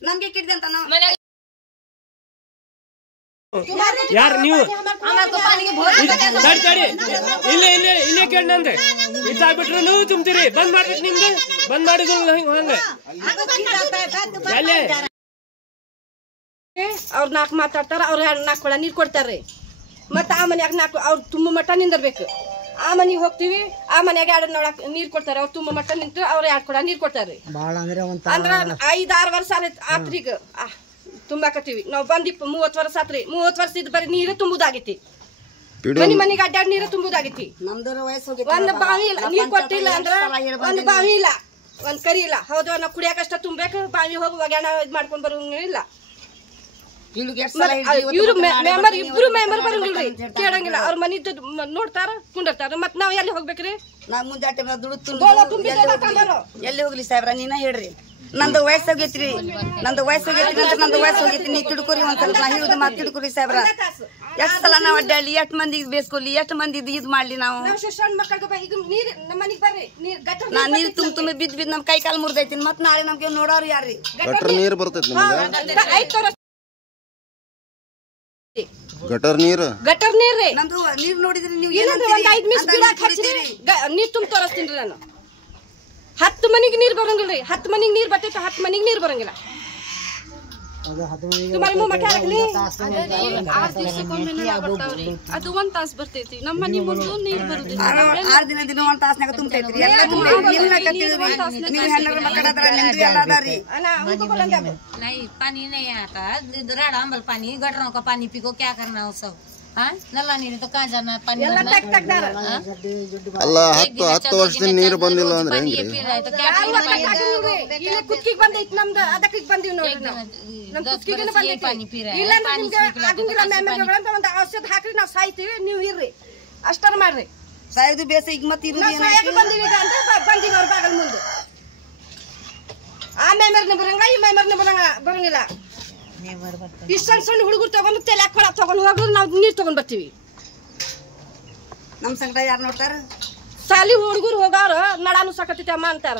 ನಮ್ಗೆ ಕಿಡ್ದೆ ಅಂತ ಯಾರು ನೀವು? ಇಲ್ಲೇ ಕೇಳಂದ್ರೆ ಇಟ್ಟಾಗ್ಬಿಟ್ರು ನೀವು ತುಂಬ್ತೀರಿ. ಬಂದ್ ಮಾಡ್ಬೇಕು, ನಿಮ್ದು ಬಂದ್ ಮಾಡಿದ್ರು ಹಂಗೆ ಅವ್ರ 4 ಮಾತಾಡ್ತಾರ. ಅವ್ರ 4 ಕೊಳ ನೀರ್ ಕೊಡ್ತಾರ್ರಿ. ಮತ್ತ ಆ ಮನ್ಯಾಗ 4 ಅವ್ರು ತುಂಬ ಮಟ್ಟ ನಿಂದಿರ್ಬೇಕು. ಆ ಮನಿಗೆ ಹೋಗ್ತಿವಿ, ಆ ಮನ್ಯಾಗ 2 ನೊಳ ನೀರ್ ಕೊಡ್ತಾರ. ಅವ್ರು ತುಂಬ ಮಟ್ಟ ನಿಂತು ಅವ್ರ 2 ಕೊಡ ನೀರ್ ಕೊಡ್ತಾರ್ರಿ. ಅಂದ್ರ 5-6 ವರ್ಷ ಆತ್ರೀಗ ತುಂಬಾಕತ್ತೀವಿ ನಾವು. ಬಂದಿ 30 ವರ್ಷ ಆತ್ರಿ. 30 ವರ್ಷ ಇದ್ ಬರೀ ನೀರು ತುಂಬುದಾಗೈತಿ. ಮನಿಗೆ ಅಡ್ಡಾಡ್ ನೀರು ತುಂಬುದಾಗೈತಿ. ಒಂದ್ ಬಾವಿ ಇಲ್ಲ, ನೀರ್ ಕೊಟ್ಟಿಲ್ಲ ಅಂದ್ರ ಒಂದ್ ಬಾವಿ ಇಲ್ಲ, ಒಂದ್ ಕರಿ ಇಲ್ಲ. ಹೌದು, ನಾವ್ ಕುಡಿಯಾಕಷ್ಟ ತುಂಬೇಕು. ಬಾವಿ ಹೋಗಿ ಒಗ್ಯಾಣ ಇದ್ ಮಾಡ್ಕೊಂಡ್ ಬರೋಂಗಿಲ್ಲ. ಇವ್ರು ಮೆಂಬರ್ ಇಬ್ರು ಮೆಂಬರ್ ಬರಂಗಿಲ್ರಿ, ಕೇಳಂಗಿಲ್ಲ. ಅವ್ರ ಮನಿ ನೋಡ್ತಾರ, ಕುಂಡಿರ್ತಾರ. ಮತ್ ನಾವ್ ಎಲ್ಲಿ ಹೋಗ್ಬೇಕ್ರಿ? ನಾವ್ ಮುಂಜಾನೆ ಎಲ್ಲಿ ಹೋಗ್ಲಿ ಸಾಹೇಬ್ರ? ನೀನ ಹೇಳ್ರಿ. ನಂದು ವಯಸ್ಸೋಗೈತ್ರಿ, ನಂದು ವಯಸ್ಸೋಗೈತಿ. ನೀ ತಿಳ್ಕೊರಿ ಒಂದ್ಸಲ. ನಾ ಹೇಳುದ ಮಾತು ತಿಳ್ಕೊರಿ ಸಾಹೇಬ್ರ. ಎಷ್ಟ್ ಸಲ ನಾವ್ ಅಡ್ಡಾಡ್ಲಿ, ಎಷ್ಟ್ ಮಂದಿಗೆ ಬೇಸ್ಕೊಲಿ, ಎಷ್ಟ್ ಮಂದಿ ಇದ್ ಮಾಡ್ಲಿ. ನಾವು ನಾ ನೀರ್ ತುಂಬಿ ಬಿದ್ದು ನಮ್ ಕೈ ಕಾಲು ಮುರ್ದೈತಿ. ಮತ್ ನಾಳೆ ನಮ್ಗೆ ನೋಡೋರು ಯಾರ್ರಿ? ಗಟರ್ ನೀರ್ ಬರ್ತೈತಿ. ಗಟರ್ ನೀರ್ ರೀ. ನಮ್ದು ನೀರ್ ನೋಡಿದ್ರಿ ನೀವು? ಒಂದ್ 5 ನಿಮಿಷ ನೀರ್ ತುಂಬ ತೋರಿಸ್ತೀನಿ ನಾನು. 10 ಮನಿಗೆ ನೀರ್ ಬರಂಗಿಲ್ರಿ. 10 ಮನಿಗೆ ನೀರ್ ಬರ್ತೈತಿ, 10 ಮನಿಗೆ ನೀರ್ ಬರಂಗಿಲ್ಲ. ಅದು 1 ತಾಸ್ ಬರ್ತೈತಿ. ನಮ್ಮ ಮನಿ ಮುಂದೆ ನೀರ್ ಬರುದಿಲ್ಲ. 6 ದಿನ 1 ತಾಸ್ನಾಗ ತುಂಬತೈತ್ರಿ. ಎಲ್ಲ पानी नहीं आता, राड़ा अम्बल पानी, गटरों का पानी पी को क्या करना हो सब? हाँ, नल्ला नहीं तो कहाँ जाना है? पानी ಅಲ್ಲ 10 ವರ್ಷದಿಂದ ನೀರು ಬಂದಿಲ್ಲ ಅಂದ್ರೆ ಹೆಂಗ್ರಿ? ಕುತ್ತಿಗೆ ಬಂದೈತಿ ನಮ್ದು, ಅದಕ್ಕೆ ಬಂದಿವಿ ನೋಡ್ರಿ ನಾವು. ನಮ್ ಕುತ್ತಿಗೆ ಬಂದೈತಿ. ಇಲ್ಲ ನಿಮ್ಗೆ ಆಗಂಗಿಲ್ಲ ಮೆಂಬರ್ಗಳು ಅಂತ ಒಂದು ಔಷಧ ಹಾಕ್ರಿ, ನಾವು ಸಾಯ್ತೀವಿ, ನೀವು ಇರ್ರಿ, ಅಷ್ಟಾರ ಮಾಡ್ರಿ. ಸಾಯ್ದು ಬೇಸ ಈಗ ಮತ್ತೆ ಬಂದಿವಿ ಅಂತ ಬಂದಿವಿ ಅವ್ರ ಬಾಗಲ್ ಮುಂದೆ. ಆ ಮೆಂಬರ್ನ ಬರಂಗ, ಈ ಮೆಂಬರ್ನ ಬರಂಗಿಲ್ಲ. ಇಷ್ಟ ಸಣ್ಣ ಹುಡುಗರು ತಗೊಂಡು ತೆಲೆ ಕೊಳ ತಗೊಂಡ್ ಹೋಗೋದು, ನಾವು ನೀರ್ ತಗೊಂಡ್ ಬರ್ತೀವಿ. ನಮ್ ಸಂಕಟ ಯಾರು ನೋಡ್ತಾರ? ಸಾಲಿ ಹುಡುಗರು ಹೋಗಾರ ನಡಾನು ಸಾಕತ್ತೈತಿ ಅಮ್ಮ ಅಂತಾರ.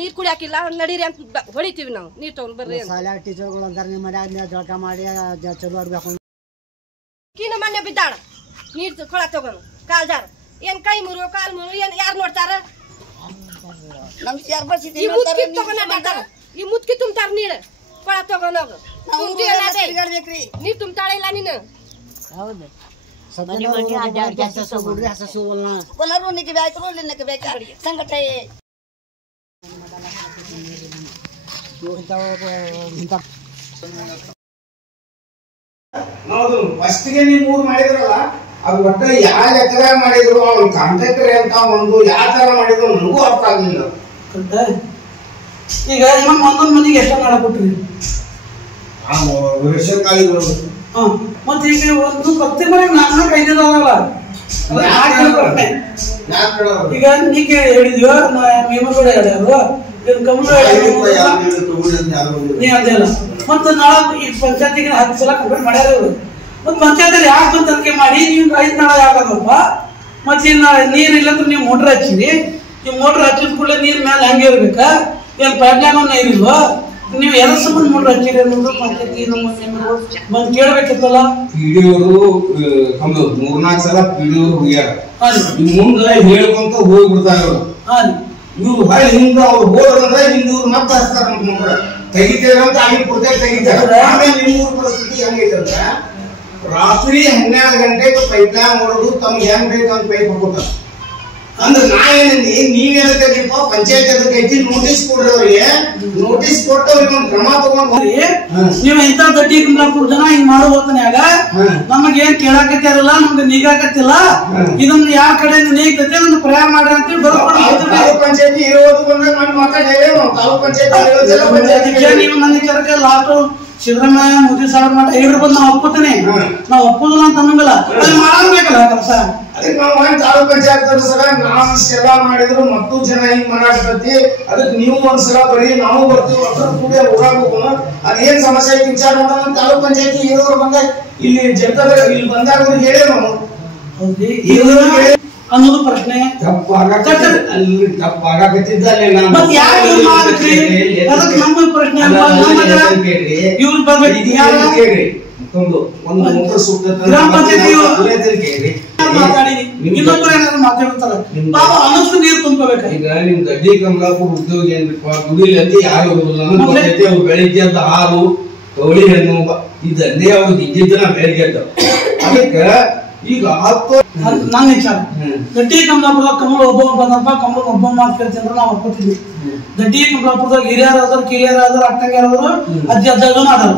ನೀರ್ ಕುಡಿಯಾಕಿಲ್ಲ, ನಡೀರಿ ಅಂತ ಹೊಡಿತೀವಿ ನಾವು. ನೀರ್ ತಗೊಂಡ್ ಬರ್ರಿ ಟೀಚರ್ಗಳು ಅಂತಾರ. ನಿಮ್ಮ ಮನ್ಯಾಗ ಜಳಕ ಮಾಡಿ ಚಲೋ ಆಡ್ಬೇಕು. ಕಿನ್ನ ಮೊನ್ನೆ ಬಿದ್ದಾಳ ನೀರ್ ಕೊಳ ತಗೊಂಡು ಕಾಲ್ದಾರ. ಏನ್ ಕೈ ಮುರು ಕಾಲ್ ಮುರು ಏನ್ ಯಾರು ನೋಡ್ತಾರ? ಈ ಮುತ್ಕಿ ತುಂಬ್ತಾರ ನೀರ್ ಕೊಳ ತಗೊಂಡೋಗ. ನೀರ್ ತುಂಬ್ತಾಳ ಇಲ್ಲ ನೀನು? ಹೌದು ಒಲರುನಿಗೆ ಬೇಕು ರೋಲಿನಕ್ಕೆ ಬೇಕು ಸಂಗಟ ನಾವು ಫಸ್ಟ್ಗೆ ನೀವು 3 ಮಾಡಿದ್ರಲ್ಲ ಅದು ಒಟ್ಟ ಯಾವ ಎಕರೆ ಮಾಡಿದ್ರು ಅವ್ನ ಕಾಂಟ್ರಾಕ್ಟರ್ ಅಂತ ಒಂದು ಯಾವ ತರ ಮಾಡಿದ್ರು ನನಗೂ ಅರ್ಥ ಆಗ್ಲಿಲ್ಲ. ಈಗ ಒಂದೊಂದು ಮನೆಗೆ ಎಷ್ಟು ಮಾಡ ಕೊಟ್ರಿ ರೇಷನ್ ಕಾರ್ಡ್ಗಳು ಮತ್ತೆ ಈಗ ಒಂದು ಪ್ರತಿ ಮನೆಗೆ 4-5 ಅದಾವಲ್ಲ ಈಗ ನೀಕೆ ಹೇಳಿದ್ವ ಮೇಮಗೌಡ ಹೇಳ್ಯಾರು ಕಮಲ ನೀ ಅದೇಲ್ಲ ಮತ್ತೆ ನಾಳೆ ಈ ಪಂಚಾಯತಿಗೆ 10 ಸಲ ಕಂಪ್ಲೇಂಟ್ ಮಾಡ್ಯಾರ ಅವರು. ಮತ್ತೆ ಪಂಚಾಯತ್ ಯಾಕೆ ಬಂದು ತನಿಖೆ ಮಾಡಿ ನೀವು 5 ನಾಳ ಯಾಕಪ್ಪ ಮತ್ತೆ ನೀರು ಇಲ್ಲಂದ್ರೆ ನೀವು ಮೋಟ್ರ್ ಹಚ್ಚಿರಿ. ಈ ಮೋಟ್ರ್ ಹಚ್ಚಿದ ಕೂಡಲೇ ನೀರ್ ಮೇಲೆ ಹಂಗೆ ಇರ್ಬೇಕಾ ಏನ್ ಪೈಪ್ಲೈನ್ ನೀರಿಲ್ವಾ ನೀವು ಎಲ್ಲ ಸಂಬಂಧ ಮೋಟ್ರ್ ಹಚ್ಚಿರಿ ಅನ್ನೋದು ಪಂಚಾಯತಿ ಬಂದು ಕೇಳ್ಬೇಕಿತ್ತಲ್ಲ. ಪಿಡಿಯವರು 3-4 ಸಲ ಪಿಡಿಯವರು ಹೋಗ್ಯಾರ ಮುಂದೆ ಹೇಳ್ಕೊಂತ ಹೋಗ್ಬಿಡ್ತಾರೆ ಅವರು. ಇವ್ರು ಹೊಳೆ ಹಿಂದ ಅವ್ರು ಹೋದ್ರಂದ್ರೆ ಹಿಂದೂರು ಮತ್ತೆ ಹಚ್ತಾರ ಮಕ್ಕಳು ತೆಗಿತೇವೆ ಅಂತ ಆಗಿನ ಪೂರ್ತಿ ತೆಗಿತಾರೆ. ಆಮೇಲೆ ನಿಮ್ಮೂರು ಪರಿಸ್ಥಿತಿ ಹೆಂಗೈತಂದ್ರೆ ರಾತ್ರಿ 12 ಗಂಟೆಗೆ ಪೈಪ್ಲೈನ್ ಮಾಡೋದು ತಮ್ಗೆ ಹೆಂಗ್ ಬೇಕಂತ ಪೈಪ್ ಹಾಕೋತಾರ. ಅಂದ್ರೆ ನಾ ಏನಂದಿ ನೀವೇನಪ್ಪ ಪಂಚಾಯತ್ ಅದಕ್ಕೆ ಐತಿ ನೋಟಿಸ್ ಕೊಡ್ರಿ ಅವ್ರಿಗೆ. ನೋಟಿಸ್ ಕೊಟ್ಟು ಅವ್ರಿಗೆ ಒಂದು ಕ್ರಮ ತಗೊಂಡು ನೀವು ಇಂಥ ದೊಡ್ಡ ಕುಂಬ್ಲಾಪುರ ಜನ ಹಿಂಗ್ ಮಾಡೋ ಹೊತ್ತನ್ಯಾಗ ನಮಗೇನ್ ಕೇಳಾಕತ್ತಿರಲ್ಲ ನಮ್ಗೆ ನೀಗಾಕತ್ತಿಲ್ಲ ಇದನ್ನ ಯಾರ ಕಡೆ ನೀಗ್ತೈತಿ ಅದನ್ನ ಪ್ರಯಾಣ ಮಾಡ್ರಿ ಅಂತೇಳಿ ತಾಲೂಕ್ ಪಂಚಾಯತಿ ಇರೋದು ಬಂದಾಗ ಮಾಡಿ ಮಾತಾಡೇನು ತಾಲೂಕ್ ಪಂಚಾಯತಿ ನೀವು ನನ್ನ ವಿಚಾರಕ್ಕೆ ಲಾಸ್ಟ್ ಸಿದ್ದರಾಮಯ್ಯ ಮೋದಿ ಸಾಹೇಬ್ ಮಾಡಿ ಹೇಳಿರ್ಬೋದು ನಾವು ಒಪ್ಪುತ್ತೇನೆ. ನಾವು ಒಪ್ಪುದಿಲ್ಲ ಅಂತ ಅನ್ನಂಗಿಲ್ಲ ಅದು ಮಾಡಬೇಕಲ್ಲ ಕೆಲಸ. ಅದಕ್ಕೆ ನಾವು ತಾಲೂಕ್ ಪಂಚಾಯತ್ ಸಲ ನಾವು ಇಷ್ಟೆಲ್ಲ ಮಾಡಿದ್ರು ಮತ್ತೂ ಜನ ಹಿಂಗ್ ಮಾಡಾಕತ್ತಿ ಅದಕ್ಕೆ ನೀವು ಒಂದ್ಸಲ ಬರೀ ನಾವು ಬರ್ತೀವಿ ಅದ್ರ ಕೂಡ ಹೋಗಾಕ ಅದೇನ್ ಸಮಸ್ಯೆ ಐತಿ ವಿಚಾರ ಮಾಡೋಣ. ತಾಲೂಕ್ ಪಂಚಾಯತಿ ಇರೋರು ಬಂದ ಇಲ್ಲಿ ಜನತಾದ ಇಲ್ಲಿ ಬಂದಾಗ ಅವ್ರಿಗೆ ಹೇಳೇ ನಾವು ಅನ್ನೋದು ಪ್ರಶ್ನೆ ತಪ್ಪಾಗತ್ತಿದ್ದಲ್ಲೇ ನಮ್ಮ ಪ್ರಶ್ನೆ ಇವ್ರು ಒಂದು ಮೂತ್ರ ಸೂಕ್ತ ಗ್ರಾಮ ಪಂಚಾಯತಿ ಮಾತಾಡಿ ಇನ್ನೊಬ್ಬರು ಏನಾದ್ರು ಮಾತಾಡ್ತಾರೆ ಪಾಪ ಅನ್ನಷ್ಟು ನೀರು ತುಂಬ್ಕೋಬೇಕು. ಈಗ ನಿಮ್ ದಡ್ಡಿ ಕಮಲಾಪುರ ಉದ್ಯೋಗಿ ಏನ್ರಿಪ್ಪ ಗುಡಿಲಲ್ಲಿ ಯಾರು ಅವ್ರು ಬೆಳಿಗ್ಗೆ ಅಂತ ಹಾಲು ಕವಳಿ ಹಣ್ಣು ಇದನ್ನೇ ಅವ್ರಿಗೆ ಇದ್ದಿದ್ದನ್ನ ಬೆಳಿಗ್ಗೆ ಅಂತ ಅದಕ್ಕೆ ಈಗ ನನ್ನ ವಿಚಾರ ದಡ್ಡಿ ಕಮಲಾಪುರದಾಗ ಕಮಲ ಒಬ್ಬ ಬಂದಪ್ಪ ಕಮಲ ಒಬ್ಬ ಮಾತು ಕೇಳ್ತೀನಿ ಅಂದ್ರೆ ನಾವು ಒಪ್ಕೋತಿದ್ವಿ. ದಡ್ಡಿ ಕಮಲಾಪುರದಾಗ ಹಿರಿಯರಾದ್ರು ಕಿರಿಯರಾದ್ರು ಅಟ್ಟಂಗಿರಾದ್ರು ಅಜ್ಜ ಅಜ್ಜನ ಅದಾರ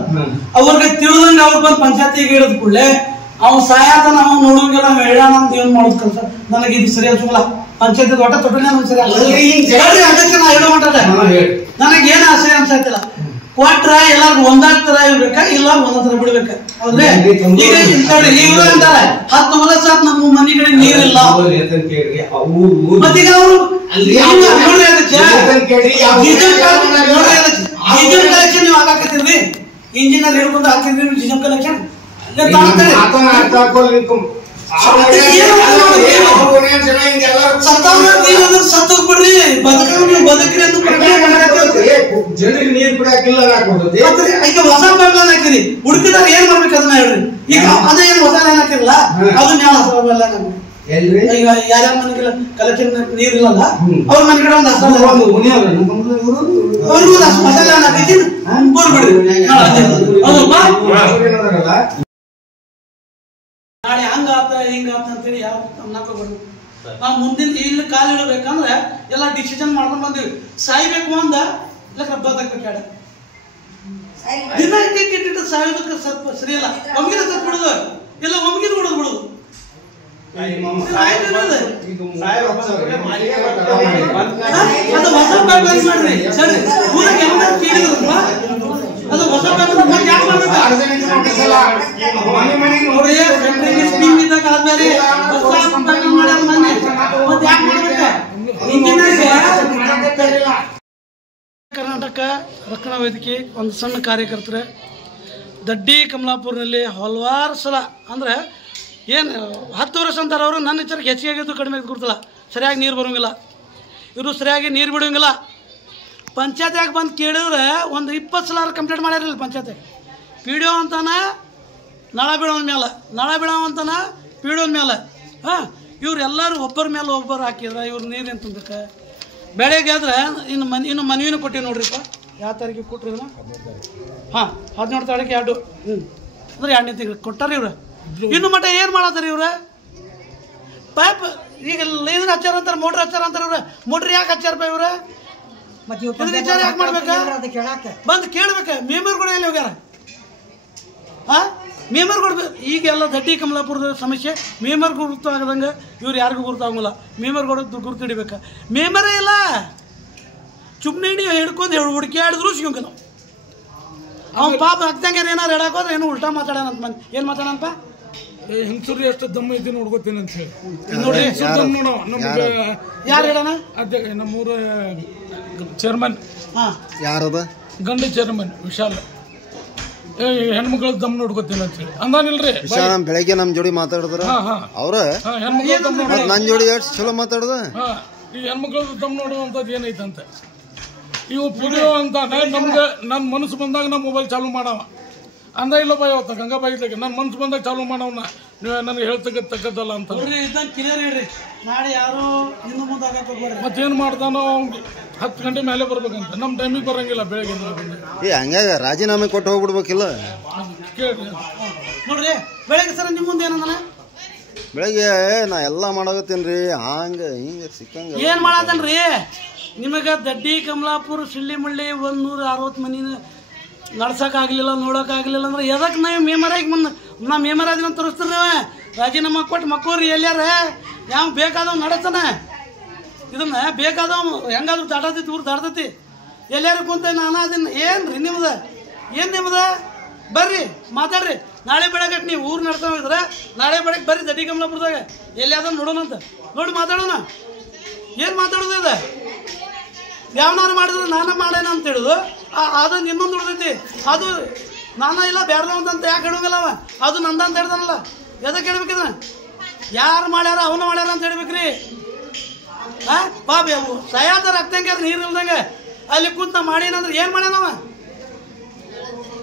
ಅವ್ರಿಗೆ ತಿಳಿದಂಗ ಅವ್ರು ಬಂದು ಪಂಚಾಯತಿಗೆ ಹೇಳಿದ ಕೂಡಲೇ ಅವ್ ಸಾಯಾದ ನಾವು ನೋಡುವಂಗೆಲ್ಲ ಹೇಳ ನಮ್ದು ಏನ್ ಮಾಡೋದು ಕೆಲಸ ನನಗೆ ಇದು ಸರಿ ಅನ್ಸಲ್ಲ. ಪಂಚಾಯತಿ ಒಟ್ಟ ತೊಟ್ಟನೆ ಸರಿ ಅಧ್ಯಕ್ಷ ನಾ ಹೇಳೋ ಮಟ್ಟ ನನಗೆ ಏನ್ ಆಸೆ ಅನ್ಸತ್ತಿಲ್ಲ. ಕೊಟ್ರ ಎಲ್ಲಾರು ಒಂದಾಗ್ತರ ಇರ್ಬೇಕಾ ಇಲ್ಲ ಒಂದೊಂದರ ಬಿಡ್ಬೇಕ ಹೌದ್ರಿ. ಈಗ ಇವ್ರು ಅಂತಾರೆ 10 ವರ್ಷ ನಮ್ಮ ಮನೆ ಕಡೆ ನೀರಿಲ್ಲ ಮತ್ತೀಗ ಅವರು ಕಲೆಕ್ಷನ್ ನೀವು ಆಗಾಕತ್ತಿರ್ರಿ ಇಂಜಿನಿಯರ್ ಹೇಳ್ಕೊಂಡು ಹಾಕಿದ್ರಿ ಡಿಸೈನ್ ಕಲೆಕ್ಷನ್ ಸತ್ತೋಗ್ ಬಿಡ್ರಿ ಬದುಕ್ರಿ ಜನರಿಗೆ ನೀರ್ ಬಿಡಾಕಿಲ್ಲ ಈಗ ಹೊಸ ಪೈಪ್ಲೈನ್ ಹಾಕಿರಿ ಹುಡುಕಿದಾಗ ಏನ್ ಮಾಡ್ಬೇಕು ಅದನ್ನ ಹೇಳ್ರಿ. ಈಗ ಅದೇ ಏನ್ ಹೊಸ ಲೈನ್ ಹಾಕಿರಲ್ಲ ಅದನ್ನ ಯಾವ ಹೊಸ ಪೈಪ್ಲೈನ್ ಈಗ ಯಾರ್ಯಾರ ಮನೆಗೆಲ್ಲ ಕಲೆಕ್ಷನ್ ನೀರ್ ಇಲ್ಲಲ್ಲ ಅವ್ರ ಮನೆ ಕಡೆ ಒಂದು ಹೊಸ ಅವ್ರಿಗೂ ಹೊಸ ಲೈನ್ ಹಾಕಿ ಬೋರ್ಬಿಡ್ರಿ. ನಾಳೆ ಹಂಗಾತ ಹಿಂಗಾತ ಅಂತೇಳಿ ಯಾವ ಅನ್ನಕೋಬಾರ್ದು. ನಾವು ಮುಂದಿನ ಇಲ್ಲಿ ಕಾಲು ಇಡಬೇಕಂದ್ರೆ ಎಲ್ಲ ಡಿಸಿಷನ್ ಮಾಡ್ಕೊಂಡು ಬಂದಿವಿ. ಸಾಯ್ಬೇಕು ಅಂದ ಇಲ್ಲ ಬದುಕಬೇಕ ದಿನ ಇಟ್ಟಿಟ್ಟು ಸಾಯೋದಕ್ಕೆ ಸ್ವಲ್ಪ ಸರಿ ಇಲ್ಲ. ಒಮ್ಗಿನ ಸತ್ ಬಿಡುದು ಇಲ್ಲ ಒಮ್ಗಿನ ಬಿಡುದು ಬಿಡುದು ಅದು ಹೊಸ ಪೈಪ್ಲೈನ್ ಮಾಡ್ರಿ ಸರಿ ಊರಿಗೆ ಕೇಳಿದ್ರಪ್ಪ ಅದು ಹೊಸ ಪೈಪ್ಲೈನ್ ಯಾಕೆ ಮಾಡ್ಬೇಕು ನೋಡ್ರಿ ಸ್ಕೀಮ್ ಇದ್ದಾಗ ಆದ್ಮೇಲೆ ಮಾಡ್ಯಾರ ಮೊನ್ನೆ ಮತ್ತೆ ಯಾಕೆ ಮಾಡ್ಬೇಕು ಕರ್ನಾಟಕ ರಕ್ಷಣಾ ವೇದಿಕೆ ಒಂದು ಸಣ್ಣ ಕಾರ್ಯಕರ್ತರೆ ದಡ್ಡಿ ಕಮಲಾಪುರನಲ್ಲಿ ಹಲವಾರು ಸಲ ಅಂದರೆ ಏನು 10 ವರ್ಷ ಅಂತಾರೆ ಅವರು. ನನ್ನ ವಿಚಾರಕ್ಕೆ ಹೆಚ್ಚಿಗೆ ಆಗಿದ್ದು ಕಡಿಮೆ ಕೊಡ್ತಿಲ್ಲ. ಸರಿಯಾಗಿ ನೀರು ಬರೋಂಗಿಲ್ಲ ಇವರು ಸರಿಯಾಗಿ ನೀರು ಬಿಡೋಂಗಿಲ್ಲ. ಪಂಚಾಯತ್ಯಾಗ ಬಂದು ಕೇಳಿದ್ರೆ ಒಂದು 20 ಸಲ ಕಂಪ್ಲೇಂಟ್ ಮಾಡ್ಯಾರಿಲ್ಲ ಪಂಚಾಯತ್ಯಾಗ. ಪಿ ಡಿ ಒ ಅಂತಾನ ನಳ ಬೀಳೋನ ಮೇಲೆ ನಳ ಬೀಳೋವಂತಾನ ಪಿ ಡಿ ಒನ ಮೇಲೆ ಇವರೆಲ್ಲರೂ ಒಬ್ಬರ ಮೇಲೆ ಒಬ್ಬರು ಹಾಕಿದ್ರೆ ಇವ್ರು ನೀರೇನು ತುಂಬಕ್ಕೆ ಬೆಳಗ್ಗೆ ಆದ್ರೆ ಇನ್ನು ಮನವಿನೂ ಕೊಟ್ಟಿವಿ ನೋಡ್ರಿಪ್ಪ. ಯಾವ ತಾರೀಕಿಗೆ ಕೊಟ್ರಿ ಇದನ್ನ 17 ತಾರೀಕು 2 ಅಂದ್ರೆ 2ನೇ ತಿಂಗಳು ಕೊಟ್ಟಾರ ಇವ್ರು. ಇನ್ನು ಮಟ್ಟ ಏನು ಮಾಡತ್ತಾರ ಇವ್ರ ಪೈಪ್ ಈಗ ಇದನ್ನ ಹಚ್ಚಾರ ಅಂತಾರೆ, ಮೋಟ್ರ್ ಹಚ್ಚಾರ ಅಂತಾರೆ ಇವ್ರ. ಮೋಟ್ರ್ ಯಾಕೆ ಹಚ್ಚಾರಪ್ಪ ಇವ್ರ? ವಿಚಾರ ಯಾಕೆ ಮಾಡ್ಬೇಕ? ಬಂದು ಕೇಳ್ಬೇಕ. ಮೇಮರ್ಗಳು ಎಲ್ಲಿ ಹೋಗ್ಯಾರ? ಮೇಮರ್ಗಳು ಈಗೆಲ್ಲ ದಡ್ಡಿ ಕಮಲಾಪುರದ ಸಮಸ್ಯೆ ಮೇಮರ್ ಗುರುತು ಆಗದಂಗೆ ಇವ್ರು ಯಾರಿಗೂ ಗುರುತಾಗಲ್ಲ. ಮೇಮರ್ಗಳು ಗುರುತು ಹಿಡಿಬೇಕು. ಮೇಮರೇ ಇಲ್ಲ, ಚುಮ್ನೆ ಹಿಡ್ಕೊಂಡು ಹುಡುಕ್ಯಾಡಿದ್ರು ಸಿಗಂಗಿಲ್ಲ. ಅವ್ನು ಪಾಪ ಹತ್ತಂಗೆ ಏನಾರು ಹೇಳಕೋದ್ರೆ ಏನು ಉಲ್ಟಾ ಮಾತಾಡೋಣಂತ ಮಂದಿ. ಏನು ಮಾತಾಡೋಣಪ್ಪ? ಹೆಂಗಸರು ಎಷ್ಟು ದಮ್ಮ ಐತಿ ನೋಡ್ಕೋತೀನಿ ಅಂತ ಹೇಳಿ ನೋಡ್ರಿ. ನಮ್ಗೆ ಯಾರು ಹೇಳೋಣ? ಅಧ್ಯಕ್ಷ ನಮ್ಮೂರ ಚೇರ್ಮನ್ ಯಾರದ ಗಂಡ ಚೇರ್ಮನ್ ವಿಶಾಲ್ ಹೆಣ್ಮಕ್ಳ ದಮ್ ನೋಡ್ಕೋತೀನಿ ಅಂತ ಹೇಳಿ ಅಂದಾನಿಲ್ರಿ. ಬೆಳಗ್ಗೆ ನಮ್ ಜೋಡಿ ಮಾತಾಡಿದ್ರ ಅವ್ರ ನನ್ ಜೋಡಿ ಎಷ್ಟು ಚಲೋ ಮಾತಾಡ್ದ. ಈ ಹೆಣ್ಮಕ್ಳ ದಮ್ ನೋಡುವಂಥದ್ದು ಏನೈತಂತ ಇವು ಪಿಡಿಯೋ ಅಂತ ನಮ್ಗೆ ನನ್ನ ಮನಸ್ಸು ಬಂದಾಗ ನಮ್ಮ ಮೊಬೈಲ್ ಚಾಲು ಮಾಡವ ಅಂದ ಇಲ್ಲಪ್ಪ ಇವತ್ತು ಗಂಗಾಬಾಯಿ ಇದ್ದಾಗ ನನ್ನ ಮನ್ಸು ಬಂದಾಗ ಚಾಲು ಮಾಡವನ್ನ ನೀವು ನನಗೆ ಹೇಳ್ತಕ್ಕದ್ದಲ್ಲ ಅಂತ ನಾಳೆ ಯಾರು ಇನ್ನು ಮುಂದೆ ಮತ್ತೇನು ಮಾಡ್ತಾನೋ ಅವ್ನಿಗೆ 10 ಗಂಟೆ ಮೇಲೆ ಬರ್ಬೇಕಂತ ನಮ್ಮ ಟೈಮಿಗೆ ಬರಂಗಿಲ್ಲ ಬೆಳಗ್ಗೆ. ಹಂಗಾಗ ರಾಜೀನಾಮೆ ಕೊಟ್ಟು ಹೋಗ್ಬಿಡ್ಬೇಕಿಲ್ಲ. ಕೇಳ್ರಿ ನೋಡ್ರಿ ಬೆಳಗ್ಗೆ ಸರ ನಿಮ್ಮ ಮುಂದೆ ಏನಂದ? ಬೆಳಗ್ಗೆ ನಾ ಎಲ್ಲ ಮಾಡಾಕತ್ತೀನ್ರಿ ಹಂಗ ಹಿಂಗ ಸಿಕ್ಕಂಗ ಏನ್ ಮಾಡತ್ತನ್ರಿ? ನಿಮಗೆ ದಡ್ಡಿ ಕಮಲಾಪುರ ಸಿಳ್ಳಿ ಮುಳ್ಳಿ 160 ಮನಿ ನಡ್ಸೋಕ್ಕಾಗಲಿಲ್ಲ, ನೋಡೋಕ್ಕಾಗಲಿಲ್ಲ ಅಂದ್ರೆ ಎದಕ್ಕೆ ನಾವು ಮೇಮರಾಗಿ ನಾ ಮೇಮರಾಜಿನ ತೋರಿಸ್ತೀರಿ ನೀವು. ರಾಜೀನಾಮೆ ಕೊಟ್ಟು ಮಕ್ಕಳ್ರಿ ಎಲ್ಲಾರ ಯಾವ ಬೇಕಾದವ್ ನಡತಾನೆ. ಇದನ್ನ ಬೇಕಾದವ್ ಹೆಂಗಾದ್ರು ದಾಟತೈತಿ, ಊರು ದಾಟತೈತಿ. ಎಲ್ಲಾರು ಕುಂತ ನಾನು ಅದನ್ನ ಏನ್ರಿ ನಿಮ್ದ? ಏನು ನಿಮ್ದ? ಬರ್ರಿ ಮಾತಾಡ್ರಿ. ನಾಳೆ ಬೆಳಗ್ಗೆ ನೀವು ಊರು ನಡ್ಸೋದ್ರೆ ನಾಳೆ ಬೆಳಗ್ಗೆ ಬರ್ರಿ ದಡ್ಡಿ ಕಮಲಾಪುರದಾಗ ಎಲ್ಲಿ ಅದನ್ನ ನೋಡೋಣಂತ. ನೋಡಿ ಮಾತಾಡೋಣ. ಏನು ಮಾತಾಡೋದು ಇದೆ? ಯಾವನಾರು ಮಾಡಿದ್ರೆ ನಾನೇ ಮಾಡೇನ ಅಂತ ಹೇಳುದು. ಅದನ್ನು ಇನ್ನೊಂದು ಉಳಿದೈತಿ, ಅದು ನಾನ ಇಲ್ಲ ಬೇರೆದವಂತ ಯಾಕೆ ಹೇಳೋಂಗಿಲ್ಲ ಅವ. ಅದು ನಂದಂತ ಹೇಳ್ದಾನಲ್ಲ, ಎದಕ್ಕೆ ಹೇಳ್ಬೇಕಿದ? ಯಾರು ಮಾಡ್ಯಾರ ಅವನು ಮಾಡ್ಯಾರ ಅಂತ ಹೇಳ್ಬೇಕ್ರಿ. ಬಾಬಿ ಅವು ಸಯಾದ ರಕ್ತಂಗೆ ನೀರು ಇಲ್ದಂಗೆ ಅಲ್ಲಿ ಕುಂತ ಮಾಡೇನಂದ್ರೆ ಏನು ಮಾಡ್ಯಾನವ?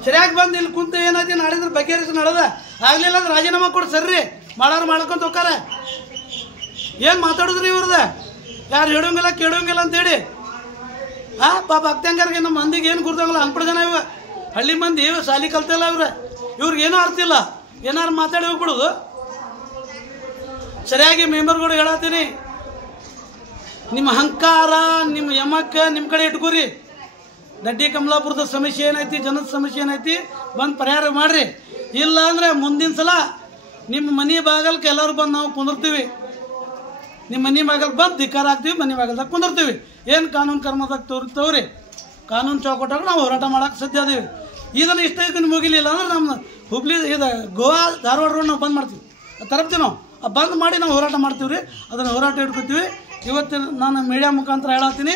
ಸರಿಯಾಗಿ ಬಂದು ಇಲ್ಲಿ ಕುಂತ ಏನೈತಿ ನಾಡಿದ್ರೆ ಬಗೆಹರಿಸಿ ನಡೆದ. ಆಗ್ಲಿಲ್ಲ ಅಂದ್ರೆ ರಾಜೀನಾಮೆ ಕೊಡು ಸರ್ರಿ, ಮಾಡಾರು ಮಾಡ್ಕೊಂತ ಹೋಗ್ತಾರೆ. ಏನು ಮಾತಾಡಿದ್ರಿ ಇವ್ರದ? ಯಾರು ಹೇಳೋಂಗಿಲ್ಲ ಕೇಳೋಂಗಿಲ್ಲ ಅಂತೇಳಿ ಪಾಪ ಅಕ್ತಂಗಾರಿಗೆ ನಮ್ಮ ಮಂದಿಗೆ ಏನು ಗುರ್ತಾಗಲ್ಲ. ಅನ್ಪಡ ಜನ ಇವ ಹಳ್ಳಿ ಮಂದಿ ಶಾಲಿ ಕಲ್ತಿಲ್ಲ ಇವ್ರಿಗೆ ಏನೂ ಅರ್ಥ ಇಲ್ಲ. ಏನಾರು ಮಾತಾಡಿ ಹೋಗ್ಬಿಡೋದು. ಸರಿಯಾಗಿ ಮೆಂಬರ್ಗಳು ಹೇಳತ್ತೀನಿ, ನಿಮ್ಮ ಅಹಂಕಾರ ನಿಮ್ಮ ಯಮಕ್ಕೆ ನಿಮ್ಮ ಕಡೆ ಇಟ್ಕೋರಿ. ದಡ್ಡಿ ಕಮಲಾಪುರದ ಸಮಸ್ಯೆ ಏನೈತಿ, ಜನದ ಸಮಸ್ಯೆ ಏನೈತಿ ಬಂದು ಪರಿಹಾರ ಮಾಡ್ರಿ. ಇಲ್ಲ ಅಂದ್ರೆ ಮುಂದಿನ ಸಲ ನಿಮ್ಮ ಮನೆ ಬಾಗಲ್ಗೆ ಎಲ್ಲರೂ ಬಂದು ನಾವು ಕುಂದಿರ್ತೀವಿ. ನಿಮ್ಮ ಮನೆ ಬಾಗಲ್ಗೆ ಬಂದು ಧಿಕ್ಕಾರ ಹಾಕ್ತೀವಿ, ಮನೆ ಬಾಗಲ್ದಾಗ ಕುಂದಿರ್ತೀವಿ. ಏನು ಕಾನೂನು ಕರ್ಮದಾಗ ತೋರಿ ಕಾನೂನು ಚೌಕಟ್ಟಾಗ ನಾವು ಹೋರಾಟ ಮಾಡೋಕೆ ಸದ್ಯ ಅದೀವಿ. ಇದನ್ನು ಇಷ್ಟ ಮುಗಿಲಿಲ್ಲ ಅಂದ್ರೆ ನಮ್ಮ ಹುಬ್ಳಿ ಇದು ಗೋವಾ ಧಾರವಾಡ ರೋಡ್ ನಾವು ಬಂದ್ ಮಾಡ್ತೀವಿ, ತರಪ್ತೀವಿ. ನಾವು ಬಂದ್ ಮಾಡಿ ನಾವು ಹೋರಾಟ ಮಾಡ್ತೀವಿ ರೀ. ಅದನ್ನು ಹೋರಾಟ ಇಟ್ಕೊತೀವಿ. ಇವತ್ತಿನ ನಾನು ಮೀಡಿಯಾ ಮುಖಾಂತರ ಹೇಳತ್ತೀನಿ,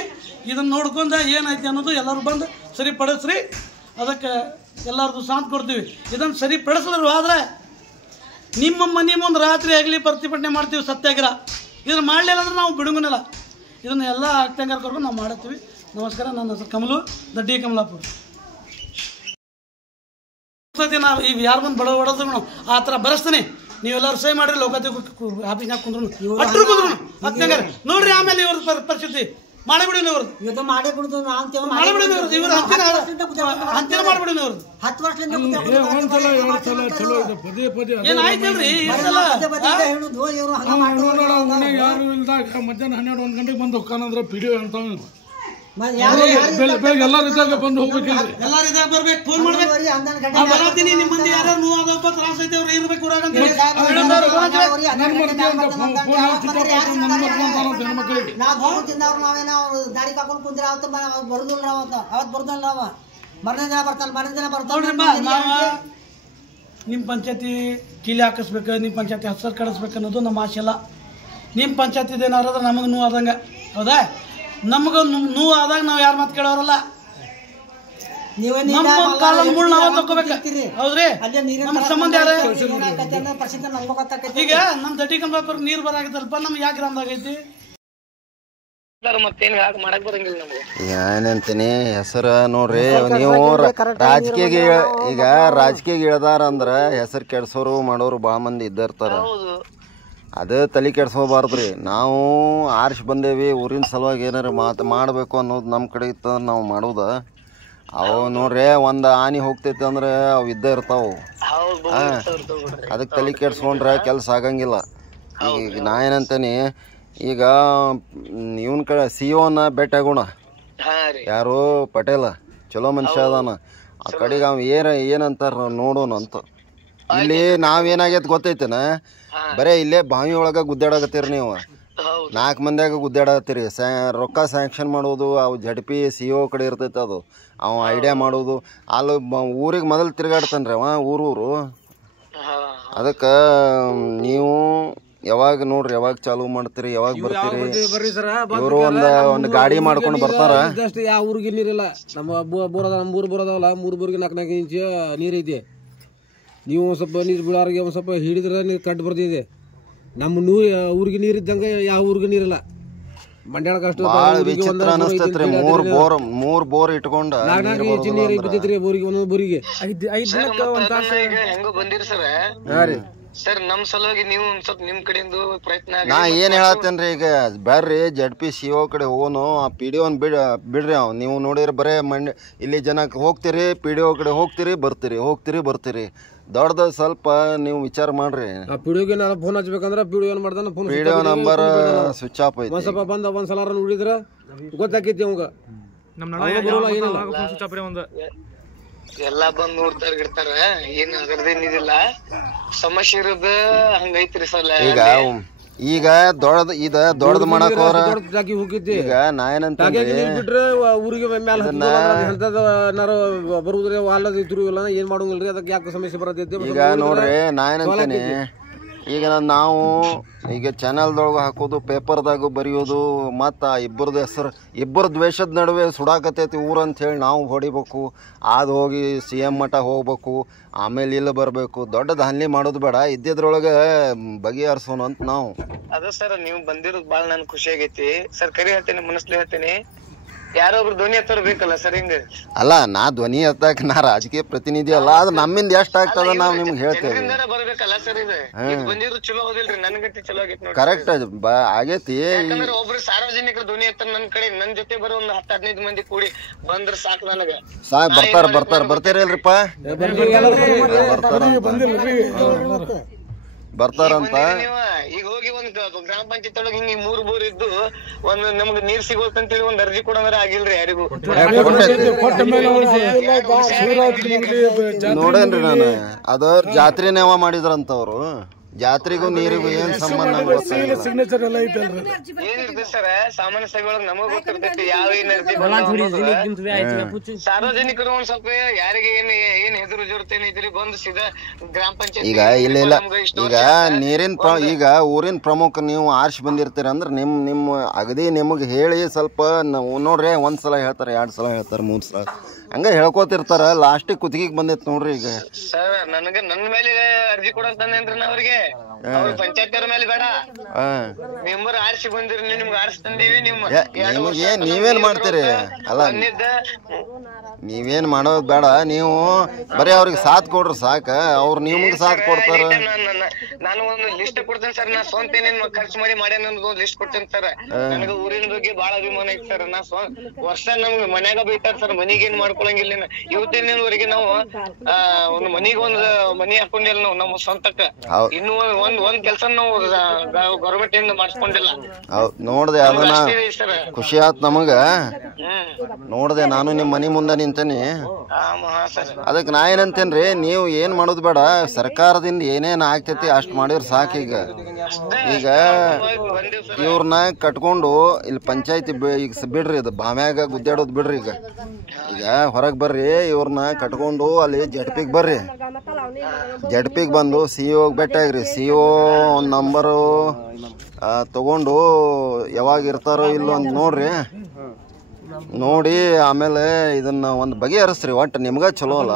ಇದನ್ನು ನೋಡ್ಕೊಂಡು ಏನೈತಿ ಅನ್ನೋದು ಎಲ್ಲರೂ ಬಂದು ಸರಿಪಡಿಸ್ರಿ. ಅದಕ್ಕೆ ಎಲ್ಲರದು ಸಾಥ್ ಕೊಡ್ತೀವಿ. ಇದನ್ನು ಸರಿಪಡಿಸಿದ್ರು ಆದರೆ ನಿಮ್ಮ ಮನೆ ಮುಂದೆ ರಾತ್ರಿ ಆಗಲಿ ಪ್ರತಿಭಟನೆ ಮಾಡ್ತೀವಿ, ಸತ್ಯಾಗ್ರಹ. ಇದನ್ನು ಮಾಡಲಿಲ್ಲ ಅಂದ್ರೆ ನಾವು ಬಿಡುಗನಿಲ್ಲ. ಇದನ್ನು ಎಲ್ಲ ಅಕ್ತಂಗಾರ ಕರ್ಕೊಂಡು ನಾವು ಮಾಡುತ್ತೀವಿ. ನಮಸ್ಕಾರ. ನನ್ನ ಹೆಸರು ಕಮಲು, ದಡ್ಡಿ ಕಮಲಾಪುರ. ನಾವು ಈಗ ಯಾರು ಬಂದು ಬಡೋದು ಆ ಥರ ಬರೆಸ್ತೀನಿ. ನೀವೆಲ್ಲರೂ ಸಹಿ ಮಾಡ್ರಿ. ಲೋಕಾಯುಕ್ತ ಆಫೀಸ್ನಾಗ ಕುಂದ್ರು ಅಕ್ತಂಗಾರ ನೋಡ್ರಿ. ಆಮೇಲೆ ಇವ್ರ ಪರಿಸ್ಥಿತಿ ಮಾಡಿಬಿಡಿ. ಇವ್ರದ್ದು ಮಾಡೇ ಬಿಡುದು ಮಾಡಿಬಿಡಿ. ಇವ್ರ ಅಂತಿನ ಮಾಡಿಬಿಡಿ. ಇವ್ರದ್ದು 10 ವರ್ಷದಿಂದ ಏನಾಯ್ತಲ್ರಿ ಯಾರು ಇಲ್ದಾಗ ಮಧ್ಯಾಹ್ನ 12-1 ಗಂಟೆಗೆ ಬಂದು ಹೋಗ್ಕಾನಂದ್ರೆ ಪಿಡಿಯೋ ಅಂತ ಬೆಳಗ್ಗೆ ಎಲ್ಲಾರು ಇದ್ದಾಗ ಬಂದು ಹೋಗ್ಬೇಕಿಲ್ರಿ. ಎಲ್ಲಾರು ಇದ್ದಾಗ ಬರ್ಬೇಕು, ಫೋನ್ ಮಾಡ್ಬೇಕು. ಬರತ್ತೀನಿ. ನಿಮ್ಮ ಮಂದಿ ಯಾರು ನೋವಾದಪ್ಪ ತ್ರಾಸ ಐತೆ ಅವ್ರು ಇರ್ಬೇಕು ಊರಾಗ ಅಂತ ಹೇಳಿ ದಾರಿ ಕಾಕೊಂಡು ಕುಂದ್ರೆ ಅವತ್ತು ಬರುದಿಲ್ಲ. ಅವತ್ತು ಬರುದಲ್ಲ, ಅವ ಮರನೇ ದಿನ ಬರ್ತಾನೆ. ನೋಡ್ರಿಪ್ಪ, ನಿಮ್ಮ ಪಂಚಾಯತಿ ಕೀಲಿ ಹಾಕಿಸ್ಬೇಕು, ನಿಮ್ಮ ಪಂಚಾಯತಿ ಹೆಸರು ಕಳಿಸ್ಬೇಕು ಅನ್ನೋದು ನಮ್ಮ ಆಸೆ ಇಲ್ಲ. ನಿಮ್ಮ ಪಂಚಾಯತಿದು ಏನಾರ ನಮಗೆ ನೋವು ಆದಂಗೆ, ಹೌದಾ? ನಮ್ಗೆ ನೋವು ಆದಾಗ ನಾವು ಯಾರು ಮಾತು ಕೇಳೋರಲ್ಲ. ನಮ್ಮ ಕಾಲದ ಮುಳ್ಳು ನಾವು ತಗೋಬೇಕು, ಹೌದ್ರಿ? ನಮ್ಮ ಸಂಬಂಧ ಯಾರು? ಈಗ ನಮ್ಮ ದಡ್ಡಿ ಕಮಲಾಪುರ ನೀರು ಬರಾಕತ್ತಲ್ಪ, ನಮ್ಗೆ ಯಾಕೆ ಗ್ರಾಮದಾಗ ಐತಿ? ಏನಂತೀನಿ ಹೆಸರು ನೋಡ್ರಿ. ನೀವು ರಾಜಕೀಯ ಇಳ್ದಾರ ಅಂದ್ರೆ ಹೆಸರು ಕೆಡ್ಸೋರು ಮಾಡೋರು ಭಾಳ ಮಂದಿ ಇದ್ದಿರ್ತಾರ. ಅದೇ ತಲೆ ಕೆಡ್ಸ್ಕೋಬಾರ್ದ್ರಿ. ನಾವು ಆರಿಸಿ ಬಂದೇವಿ, ಊರಿನ ಸಲುವಾಗಿ ಏನಾರು ಮಾಡಬೇಕು ಅನ್ನೋದು ನಮ್ಮ ಕಡೆ ಇತ್ತು, ನಾವು ಮಾಡೋದು. ಅವು ನೋಡ್ರಿ ಒಂದು ಆನಿ ಹೋಗ್ತೈತಿ ಅಂದ್ರೆ ಅವು ಇದ್ದೇ ಇರ್ತಾವು. ಅದಕ್ಕೆ ತಲೆ ಕೆಡ್ಸ್ಕೊಂಡ್ರೆ ಕೆಲಸ ಆಗಂಗಿಲ್ಲ. ಈಗ ನಾ ಏನಂತೇನಿ, ಈಗ ಇವನ್ ಕಡೆ CEO ಭೇಟಿ ಆಗೋಣ. ಯಾರು ಪಟೇಲ ಚಲೋ ಮನುಷ್ಯ ಅದಾನ. ಆ ಕಡೆಗೆ ಅವ್ ಏನಂತಾರ ನೋಡೋಣ ಅಂತ. ಇಲ್ಲಿ ನಾವೇನಾಗೈತೆ ಗೊತ್ತೈತೇನ, ಬರೇ ಇಲ್ಲೇ ಬಾವಿ ಒಳಗ ಗುದ್ದಾಡಕತ್ತೀರಿ ನೀವು. 4 ಮಂದಿಯಾಗ ಗುದ್ದಾಡತ್ತೀರಿ. ರೊಕ್ಕ ಸ್ಯಾಂಕ್ಷನ್ ಮಾಡೋದು ಅವು ZP CO ಕಡೆ ಇರ್ತೈತೆ. ಅದು ಅವ ಐಡಿಯಾ ಮಾಡೋದು. ಅಲ್ಲಿ ಊರಿಗೆ ಮೊದಲು ತಿರ್ಗಾಡ್ತಾನ್ರಿ ಅವ ಊರು. ಅದಕ್ಕೆ ನೀವು ಯಾವಾಗ ನೋಡ್ರಿ, ಯಾವಾಗ ಚಾಲೂ ಮಾಡ್ತೀರಿ, ಯಾವಾಗ ಬರ್ತೀರಿ? ಇವರು ಒಂದು ಗಾಡಿ ಮಾಡ್ಕೊಂಡು ಬರ್ತಾರ. ಯಾವ ಊರಿಗೆ ನೀರಿಲ್ಲ. ನಮ್ಮ ಮೂರು ಬೋರ್ ಅದಾವಲ್ಲ, 3 ಬೋರ್ಗೆ 4 ಇಂಚ್ ನೀರು ಐತಿ. ನೀವು ಸ್ವಲ್ಪ ನೀರು ಬಿಡೋರಿಗೆ ಒಂದು ಸ್ವಲ್ಪ ಹಿಡಿದ್ರೆ ನೀರು ಕಟ್ಟು ಬರ್ತಿದೆ. ನಮ್ಮ ಊರಿಗೆ ನೀರಿದ್ದಂಗೆ ಯಾವ ಊರಿಗೆ ನೀರಿಲ್ಲ. ಮಂಡ್ಯಾಳಕ್ಕೆ ಅಷ್ಟು ವಿಚಿತ್ರ ಅನಿಸ್ತೈತ್ರಿ. 3 ಬೋರ್ ಇಟ್ಕೊಂಡು ನೀರು ಬಿದ್ದೈತ್ರಿ ಬೋರಿಗೆ, ಒಂದೊಂದು ಬೋರಿಗೆ. ಹೆಂಗೋ ಬಂದಿರಿ ಸರ್. ಸರ್ ನಮ್ ಸಲುವಾಗಿ ನೀವು ಒಂದ್ ಸ್ವಲ್ಪ ನಿಮ್ ಕಡೆಯಿಂದ ಪ್ರಯತ್ನ. ನಾ ಏನ್ ಹೇಳತ್ತೇನ್ರಿ, ಈಗ ಬರ್ರಿ ZP CO ಕಡೆ ಹೋಗೋನು. ಆ PDO ಬಿಡ್ರಿ. ಅವ್ ನೀವು ನೋಡಿರಿ ಬರೇ ಇಲ್ಲಿ ಜನಕ್ಕೆ ಹೋಗ್ತೀರಿ, PDO ಕಡೆ ಹೋಗ್ತೀರಿ ಬರ್ತೀರಿ. ದೊಡ್ಡದ ಸ್ವಲ್ಪ ನೀವು ವಿಚಾರ ಮಾಡ್ರಿ. PDOಗೆ ನಾನು ಫೋನ್ ಹಚ್ಬೇಕಂದ್ರೆ PDO ಏನ್ ಮಾಡ್ದಾನ, PDO ನಂಬರ್ ಸ್ವಿಚ್ ಆಫ್ ಐತಿ. ಒಂದ್ ಸ್ವಲ್ಪ ಬಂದ ಒಂದ್ಸಲ ನೋಡಿದ್ರ ಗೊತ್ತಾಕೈತಿ ಅವಂಗ. ಎಲ್ಲಾ ಬಂದ್ ನೋಡ್ತಾರ ಗಿಡ್ತಾರ. ಏನ್ ಅದರದೇನಿದಿಲ್ಲ, ಸಮಸ್ಯೆ ಇರೋದ ಹಂಗೈತ್ರಿ ಸರ್. ಈಗ ದೊಡ್ಡದ್ ಮಾಡಕ್ ಹೋರ ಈಗ ನಾ ಏನಂತಂದ್ರೆ ಊರಿಗೆ ಬರುದ್ರಿ ಏನ್ ಮಾಡೋಂಗಿಲ್ರಿ. ಅದಕ್ಕೆ ಯಾಕೆ ಸಮಸ್ಯೆ ಬರತೈತಿ. ಈಗ ನೋಡ್ರಿ ನಾ ಏನಂತೇನಿ, ಈಗ ನಾವು ಈಗ ಚಾನಲ್ದೊಳಗೆ ಹಾಕೋದು, ಪೇಪರ್ದಾಗ ಬರೆಯೋದು, ಮತ್ತು ಇಬ್ಬರ ದ್ವೇಷದ ನಡುವೆ ಸುಡಾಕತೈತಿ ಊರಂತ ಹೇಳಿ ನಾವು ಹೊಡಿಬೇಕು. ಅದು ಹೋಗಿ CM ಮಠ ಹೋಗ್ಬೇಕು, ಆಮೇಲೆ ಇಲ್ಲಿ ಬರಬೇಕು. ದೊಡ್ಡದು ಹಲ್ಲಿ ಮಾಡೋದು ಬೇಡ, ಇದ್ದಿದ್ರೊಳಗೆ ಬಗೆಹರಿಸೋಣ ಅಂತ ನಾವು. ಅದ ಸರ್ ನೀವು ಬಂದಿರೋದು ಭಾಳ ನನ್ ಖುಷಿ ಆಗೈತಿ ಸರ್. ಕರಿ ಹೇಳ್ತೇನೆ, ಮನಸ್ಲಿ ಹೇಳ್ತೇನೆ, ಯಾರೊಬ್ರು ಧ್ವನಿ ಎತ್ತರ ಬೇಕಲ್ಲ ಸರ್. ಹಿಂಗ ಅಲ್ಲ, ನಾ ಧ್ವನಿ ಎತ್ತಕ್ ನಾ ರಾಜಕೀಯ ಪ್ರತಿನಿಧಿ ಅಲ್ಲ. ಅದು ನಮ್ಮಿಂದ ಎಷ್ಟ್ ಆಗ್ತದ ನಾವ್ ನಿಮ್ಗೆ ಹೇಳ್ತೇವೆ. ಬರ್ಬೇಕಲ್ಲ ಸರ್. ಇದು ಬಂದಿರೋದು ಚಲೋ ಹೋದಿಲ್ರಿ, ನನ್ಗಂತ ಚಲೋ ಆಗೈತಿ. ಕರೆಕ್ಟ್ ಆಗೇತಿ. ಯಾಕಂದ್ರೆ ಒಬ್ರು ಸಾರ್ವಜನಿಕರ ಧ್ವನಿ ಎತ್ತರ ನನ್ ಕಡೆ, ನನ್ ಜೊತೆ ಬರೋ ಒಂದು 10-15 ಮಂದಿ ಕೂಡಿ ಬಂದ್ರ ಸಾಕು ನನಗ. ಬರ್ತೀರಲ್ರಿಪ್ಪ? ಬರ್ತಾರಂತ. ಈಗ ಹೋಗಿ ಒಂದ್ ಗ್ರಾಮ ಪಂಚಾಯತ್ ಒಳಗೆ ಹಿಂಗ 3 ಬೋರ್ ಇದ್ದು ಒಂದ್ ನಮ್ಗೆ ನೀರ್ ಸಿಗೋತಂತೇಳಿ ಒಂದ್ ಅರ್ಜಿ ಕೊಡಂದ್ರೆ ಆಗಿಲ್ರಿ ಯಾರಿಗೂ. ನೋಡೇನ್ರಿ ನಾನು, ಅದ ಜಾತ್ರೆ ನೇವ ಮಾಡಿದ್ರಂತ ಅವ್ರು. ಜಾತ್ರೆಗೂ ನೀರಿಗೂ ಏನ್ ಸಂಬಂಧ? ಏನಿರ್ತದೆ ಸರ್, ಸಾಮಾನ್ಯ ಸಭೆ ಒಳಗೆ ನಮಗ್ ಗೊತ್ತಿರ್ತೈತಿ ಯಾವ ಎನರ್ಜಿ. ಸಾರ್ವಜನಿಕರು ಒಂದ್ ಸ್ವಲ್ಪ ಯಾರಿಗೆ ಏನ್ ಹೆದರು ಜೋರ್ತೇನಿದ್ರಿ ಬಂದು ಸೀದಾ ಗ್ರಾಮ ಪಂಚಾಯತ್. ಈಗ ಇಲ್ಲ ಈಗ ನೀರಿನ ಈಗ ಊರಿನ ಪ್ರಮುಖ ನೀವು ಆರ್ಸಿ ಬಂದಿರ್ತೀರ ಅಂದ್ರೆ ನಿಮ್ಮ ಅಗದಿ ನಿಮಗೆ ಹೇಳಿ ಸ್ವಲ್ಪ ನೋಡ್ರಿ. 1 ಸಲ ಹೇಳ್ತಾರೆ, 2 ಸಲ ಹೇಳ್ತಾರೆ, 3 ಸಲ ಹಂಗ ಹೇಳ್ಕೋತಿರ್ತಾರ. ಲಾಸ್ಟಿಗೆ ಕುತ್ತಿಗೆ ಬಂದೈತಿ ನೋಡ್ರಿ. ಈಗ ಸರ್ ನನಗೆ ನನ್ನ ಮೇಲೆ ಅರ್ಜಿ ಕೊಡಂತಂದೇನ್ರಿ ನಾ ಅವ್ರಿಗೆ. ಅವ್ರ ಪಂಚಾಯತ್ ಮೇಲೆ ಬೇಡ, ಮೆಂಬರ್ ಆರ್ಸಿ ಬಂದಿರಿ, ನಿಮ್ಗೆ ಆರಿಸ್ತಂದೀವಿ. ನೀವೇನ್ ಮಾಡ್ತೀರಿ? ಅಲ್ಲ, ನೀವೇನ್ ಮಾಡೋದ್ ಬೇಡ. ನೀವು ಬರೀ ಅವ್ರಿಗೆ ಸಾಥ್ ಕೊಡ್ರಿ ಸಾಕ. ಅವ್ರು ನಿಮ್ಗೆ ಸಾಥ್ ಕೊಡ್ತಾರ. ನಾನು ಒಂದು ಲಿಸ್ಟ್ ಕೊಡ್ತೇನೆ ಸರ್. ನಾ ಸ್ವಂತ ಏನೇನ್ ಖರ್ಚು ಮಾಡ್ಯಾನ ಅನ್ನೋದು ಲಿಸ್ಟ್ ಕೊಡ್ತೇನೆ ಸರ್. ನನಗೆ ಊರಿನ ಬಗ್ಗೆ ಬಹಳ ಅಭಿಮಾನ ಐತಿ ಸರ್. ನಾ ವರ್ಷ ನಮ್ಗೆ ಮನ್ಯಾಗ ಬೈತಾರ ಸರ್, ಮನಿಗೆ ಏನ್ ಮಾಡ್ಕೊಳಂಗಿಲ್ಲ. ಇವತ್ತಿನವರೆಗೆ ನಾವು ಒಂದು ಮನಿಗೆ ಒಂದು ಮನಿ ಹಾಕೊಂಡಿಲ್ಲ ನಾವು ನಮ್ಮ ಸ್ವಂತಕ್ಕ. ಇನ್ನು ಒಂದ್ ಕೆಲಸ ನಾವು ಗೌರ್ಮೆಂಟ್ ಇಂದ ಮಾಡಿಸ್ಕೊಂಡಿಲ್ಲ. ನೋಡ್ದೆ, ಅದನ್ನ ಖುಷಿ ಆತ್ ನಮಗ. ನೋಡ್ದೆ, ನಾನು ನಿಮ್ ಮನಿ ಮುಂದೆ ನಿಂತೇನಿ. ಅದಕ್ಕೆ ನಾ ಏನಂತೇನ್ರಿ, ನೀವು ಏನ್ ಮಾಡೋದು ಬೇಡ. ಸರ್ಕಾರದಿಂದ ಏನೇನ್ ಆಗ್ತೈತಿ ಅಷ್ಟ್ ಮಾಡಿರ್ ಸಾಕು. ಈಗ ಇವ್ರನ್ನ ಕಟ್ಕೊಂಡು ಇಲ್ಲಿ ಪಂಚಾಯತಿ ಈಗ ಬಿಡ್ರಿ, ಇದು ಬಾಮ್ಯಾಗ ಗುದ್ದಾಡೋದು ಬಿಡ್ರಿ. ಈಗ ಹೊರಗೆ ಬರ್ರಿ, ಇವ್ರನ್ನ ಕಟ್ಕೊಂಡು ಅಲ್ಲಿ ZPಗೆ ಬರ್ರಿ. ZPಗೆ ಬಂದು CO ಭೇಟಿ ಆಗ್ರಿ. CO ಒಂದು ನಂಬರು ತಗೊಂಡು ಯಾವಾಗ ಇರ್ತಾರೋ ಇಲ್ಲೋ ಅಂತ ನೋಡ್ರಿ. ನೋಡಿ ಆಮೇಲೆ ಇದನ್ನ ಒಂದು ಬಗೆಹರಿಸ್ರಿ. ಒಟ್ಟು ನಿಮ್ಗ ಚಲೋ ಅಲ್ಲ,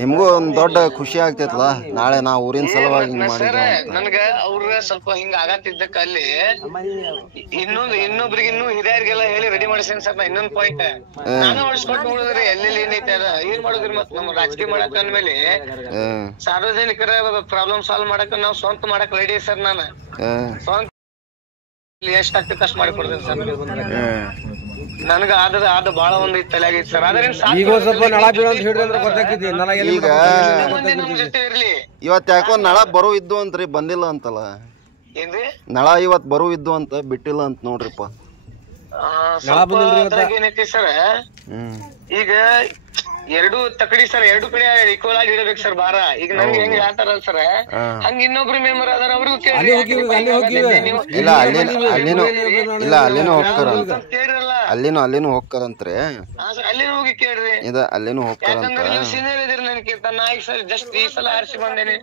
ನಿಮ್ಗೂ ಒಂದ್ ದೊಡ್ಡ ಖುಷಿ ಆಗ್ತೈತಲ್ಲ. ನಾಳೆ ನಾ ಊರಿನ ಸಲುವಾಗಿ ಮಾಡಿದ್ರೆ ನನ್ಗ ಅವ್ರ ಸ್ವಲ್ಪ ಹಿಂಗ ಆಗತ್ತಿದ್ದಕ್ಕ ಅಲ್ಲಿ ಇನ್ನೊಬ್ರಿಗೆ ಇನ್ನೂ ಹಿರಿಯರಿಗೆಲ್ಲ ಹೇಳಿ ರೆಡಿ ಮಾಡಿಸ್ತೇನೆ ಸರ್. ನಾ ಇನ್ನೊಂದ್ ಪಾಯಿಂಟ್ ನಾನು ಹೊಡ್ಸ್ಕೊಟ್ಟು ನೋಡಿದ್ರಿ ಎಲ್ಲೆಲ್ಲಿ ಏನೈತೆ ಅದ ಏನ್ ಮಾಡುದ್ರಿ. ಮತ್ ನಮ್ ರಾಜಕೀಯ ಮಾಡಕ್ ಅಂದ್ಮೇಲೆ ಸಾರ್ವಜನಿಕರ ಪ್ರಾಬ್ಲಮ್ ಸಾಲ್ವ್ ಮಾಡಕ್ ನಾವ್ ಸ್ವಂತ ಮಾಡಕ್ ರೆಡಿ ಸರ್. ನಾನು ಸ್ವಂತ ಎಷ್ಟ್ ಆಗ್ತೈತೆ ಅಷ್ಟ್ ಮಾಡಿ ಕೊಡ್ತೇನೆ ಸರ್. ನನಗ ಆದ ಬಹಳ ಒಂದ್ ತಲೆಯಾಗೈತಿ ಸರ್. ಅದ್ರೇನ್ ಈಗ ಒಂದ್ ಸ್ವಲ್ಪ ನಳ ಬೀಳೋ ಅಂತ ಹೇಳ್ರಿ ಅಂದ್ರೆ ಗೊತ್ತಾಗ್ತೈತಿ. ಈಗ ಇವತ್ ಯಾಕೋ ನಳ ಬರೋ ಇದ್ದು ಅಂತ್ರಿ, ಬಂದಿಲ್ಲ ಅಂತಲ್ಲ. ಏನ್ರಿ ನಳ ಇವತ್ ಬರೋ ಇದ್ದು ಅಂತ ಬಿಟ್ಟಿಲ್ಲ ಅಂತ ನೋಡ್ರಿಪ್ಪ. ಏನೈತಿ ಸರ್, ಈಗ ಎರಡು ತಕಡಿ ಸರ್, ಎರಡು ಕಡೆ ಈಕ್ವಲ್ ಆಗಿ ಇಡಬೇಕು ಸರ್ ಭಾರ. ಈಗ ನಂಗೆ ಹೆಂಗ್ ಹೇಳ್ತಾರಲ್ಲ ಸರ್, ಹಂಗ ಇನ್ನೊಬ್ರು ಮೆಂಬರ್ ಅದಾರ ಅವ್ರಿಗೂ ಅಲ್ಲಿನೂ ಹೋಗ್ತಾರಂತ್ರಿ. ಅಲ್ಲಿನೂ ಹೋಗಿ ಕೇಳ್ರಿ, ಅಲ್ಲಿನೂ ಹೋಗ್ತಾರಂತ. ಯಾಕಂದ್ರೆ ನೀವು ಸೀನಿಯರ್ ಇದೀರಿ ನನ್ಕಿಂತ. ನಾ ಈಗ ಸರ್ ಜಸ್ಟ್ ಈ ಸಲ ಆರಿಸಿ ಬಂದೇನಿ.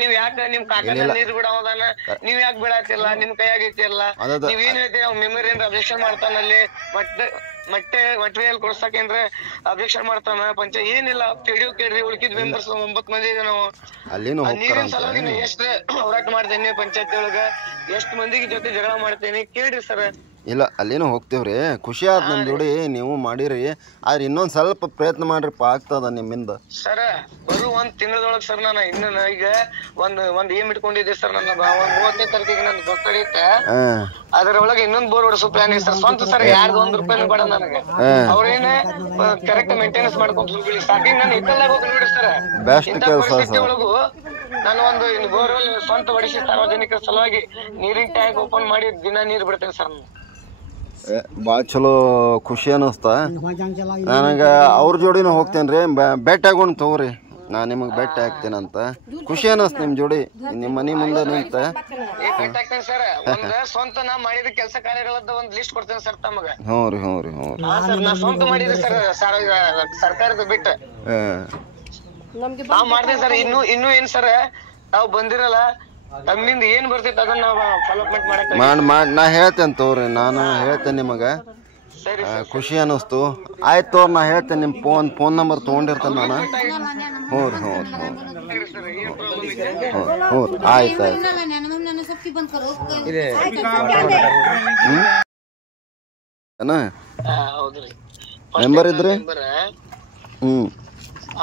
ನೀವ್ ಯಾಕ ನಿಮ್ ಕಾಕ ನೀರ್ ಬಿಡೋದಾನ, ನೀವ್ ಯಾಕೆ ಬಿಡಾತಿಲ್ಲ, ನಿಮ್ ಕೈಯಾಗೈತಿ ಅಲ್ಲ. ನೀವ್ ಏನ್ ಹೇಳ್ತೀರಿ, ಅವ್ ಮೆಮರಿ ಏನ್ರ ಅಬ್ಜೆಕ್ಷನ್ ಮಾಡ್ತಾನಲ್ಲಿ, ಮಟೀರಿಯಲ್ ಕೊಡ್ಸಕೇನ್ರ ಅಬ್ಜೆಕ್ಷನ್ ಮಾಡ್ತಾನ ಪಂಚಾಯತ್ ಏನಿಲ್ಲ. ಪಿಡಿಒ ಕೇಳ್ರಿ, ಉಳ್ಕಿದ್ ಮೆಂಬರ್ಸ್ 9 ಮಂದಿ ಇದೆ ನಾವು. ನೀರಿನ ಸಲುವಾಗಿ ಎಷ್ಟ್ ಹೋರಾಟ ಮಾಡ್ತೇನಿ ಪಂಚಾಯತ್ ಒಳಗ, ಎಷ್ಟ್ ಮಂದಿಗೆ ಜೊತೆ ಜಗಳ ಮಾಡ್ತೇನಿ ಕೇಳ್ರಿ ಸರ್. ಇಲ್ಲ ಅಲ್ಲೇನು ಹೋಗ್ತೇವ್ರಿ, ಖುಷಿ ಆದ್ ನಮ್ ಜೋಡಿ ನೀವು ಮಾಡಿರಿ. ಆದ್ರೆ ಇನ್ನೊಂದ್ ಸ್ವಲ್ಪ ಪ್ರಯತ್ನ ಮಾಡ್ರಿಪ್ಪ, ಆಗ್ತದ ನಿಮ್ಮಿಂದ ಸರ್. ಬರು ಒಂದ್ ತಿಂಗಳದೊಳಗ್ ಸರ್ ನಾನು ಇನ್ನ ಈಗ ಒಂದ್ ಏಮ್ ಇಟ್ಕೊಂಡಿದ್ದೆ ಸರ್. ನನ್ನ 30ನೇ ತಾರೀಕಿಗೆ ನನ್ನ ಬರ್ತಡೇ ಇತ್ತ, ಅದ್ರೊಳಗೆ ಇನ್ನೊಂದ್ ಬೋರ್ ಹೊಡ್ಸೋ ಪ್ಲಾನ್ ಇದೆ ಸರ್. ಸ್ವಂತ ಸರ್, ಯಾರ್ದು ₹1 ಬೇಡ ನನಗೆ. ಅವ್ರೇನೆ ಕರೆಕ್ಟ್ ಮೇಂಟೆನೆನ್ಸ್ ಮಾಡ್ಕೊಂಡ್ ಹೋಗ್ಬಿಡಿ ಸಾಕಿ. ನಾನು ಇದ್ದಲ್ಲಾಗ ಹೋಗಿ ನೋಡಿ ಸರ್. ಇಂಥ ಪರಿಸ್ಥಿತಿ ಒಳಗು ನಾನು ಒಂದು ಬೋರ್ವೆಲ್ ಸ್ವಂತ ಹೊಡಿಸಿ ಸಾರ್ವಜನಿಕರ ಸಲುವಾಗಿ ನೀರಿನ ಟ್ಯಾಂಕ್ ಓಪನ್ ಮಾಡಿ ದಿನ ನೀರ್ ಬಿಡ್ತೇನೆ ಸರ್. ಭಾಳ ಚಲೋ ಖುಷಿ ಅನ್ನಿಸ್ತ ನನಗೆ. ಅವ್ರ ಜೋಡಿನೂ ಹೋಗ್ತೇನೆ ರೀ, ಬೆಟ್ ಆಗೋಣ ತಗೋರಿ, ನಾ ನಿಮಗೆ ಬೆಟ್ ಹಾಕ್ತೇನಂತ. ಖುಷಿ ಅನ್ನಿಸ್ತು ನಿಮ್ಮ ಜೋಡಿ, ನಿಮ್ಮ ಮನೆ ಮುಂದೆ ನಿಂತ ಬೆಟ್ ಹಾಕ್ತೇನೆ ಸರ್. ಒಂದ್ ಸ್ವಂತ ನಾ ಮಾಡಿದ ಕೆಲಸ ಕಾರ್ಯಗಳದ್ದು ಒಂದ್ ಲಿಸ್ಟ್ ಕೊಡ್ತೇನೆ ಸರ್ ತಮಗ. ಹ್ಞೂ ರೀ ಸರ್, ನಾ ಸ್ವಂತ ಮಾಡಿದ್ರಿ ಸರ್, ಸರ್ಕಾರದ ಬಿಟ್ಟು ನಾವ್ ಮಾಡ್ತೇವೆ ಸರ್. ಇನ್ನು ಏನ್ ಸರ್, ತಾವ್ ಬಂದಿರಲ್ಲ, ತಮ್ಮಿಂದ ಏನ್ ಬರ್ತೈತೆ ಅದನ್ನ ನಾವು ಡೆವಲಪ್ಮೆಂಟ್ ಮಾಡಕ್ ನಾ ಹೇಳ್ತೇನೆ ತಗೋರಿ, ನಾನು ಹೇಳ್ತೇನೆ ನಿಮಗೆ. ಖುಷಿ ಅನ್ನಿಸ್ತು. ಆಯ್ತು ತೋರ್, ನಾ ಹೇಳ್ತೇನೆ. ನಿಮ್ಮ ಫೋನ್ ನಂಬರ್ ತೊಗೊಂಡಿರ್ತೇನೆ ನಾನು. ಹ್ಞೂ ಆಯ್ತು ಮೆಂಬರ್ ಇದ್ರಿ.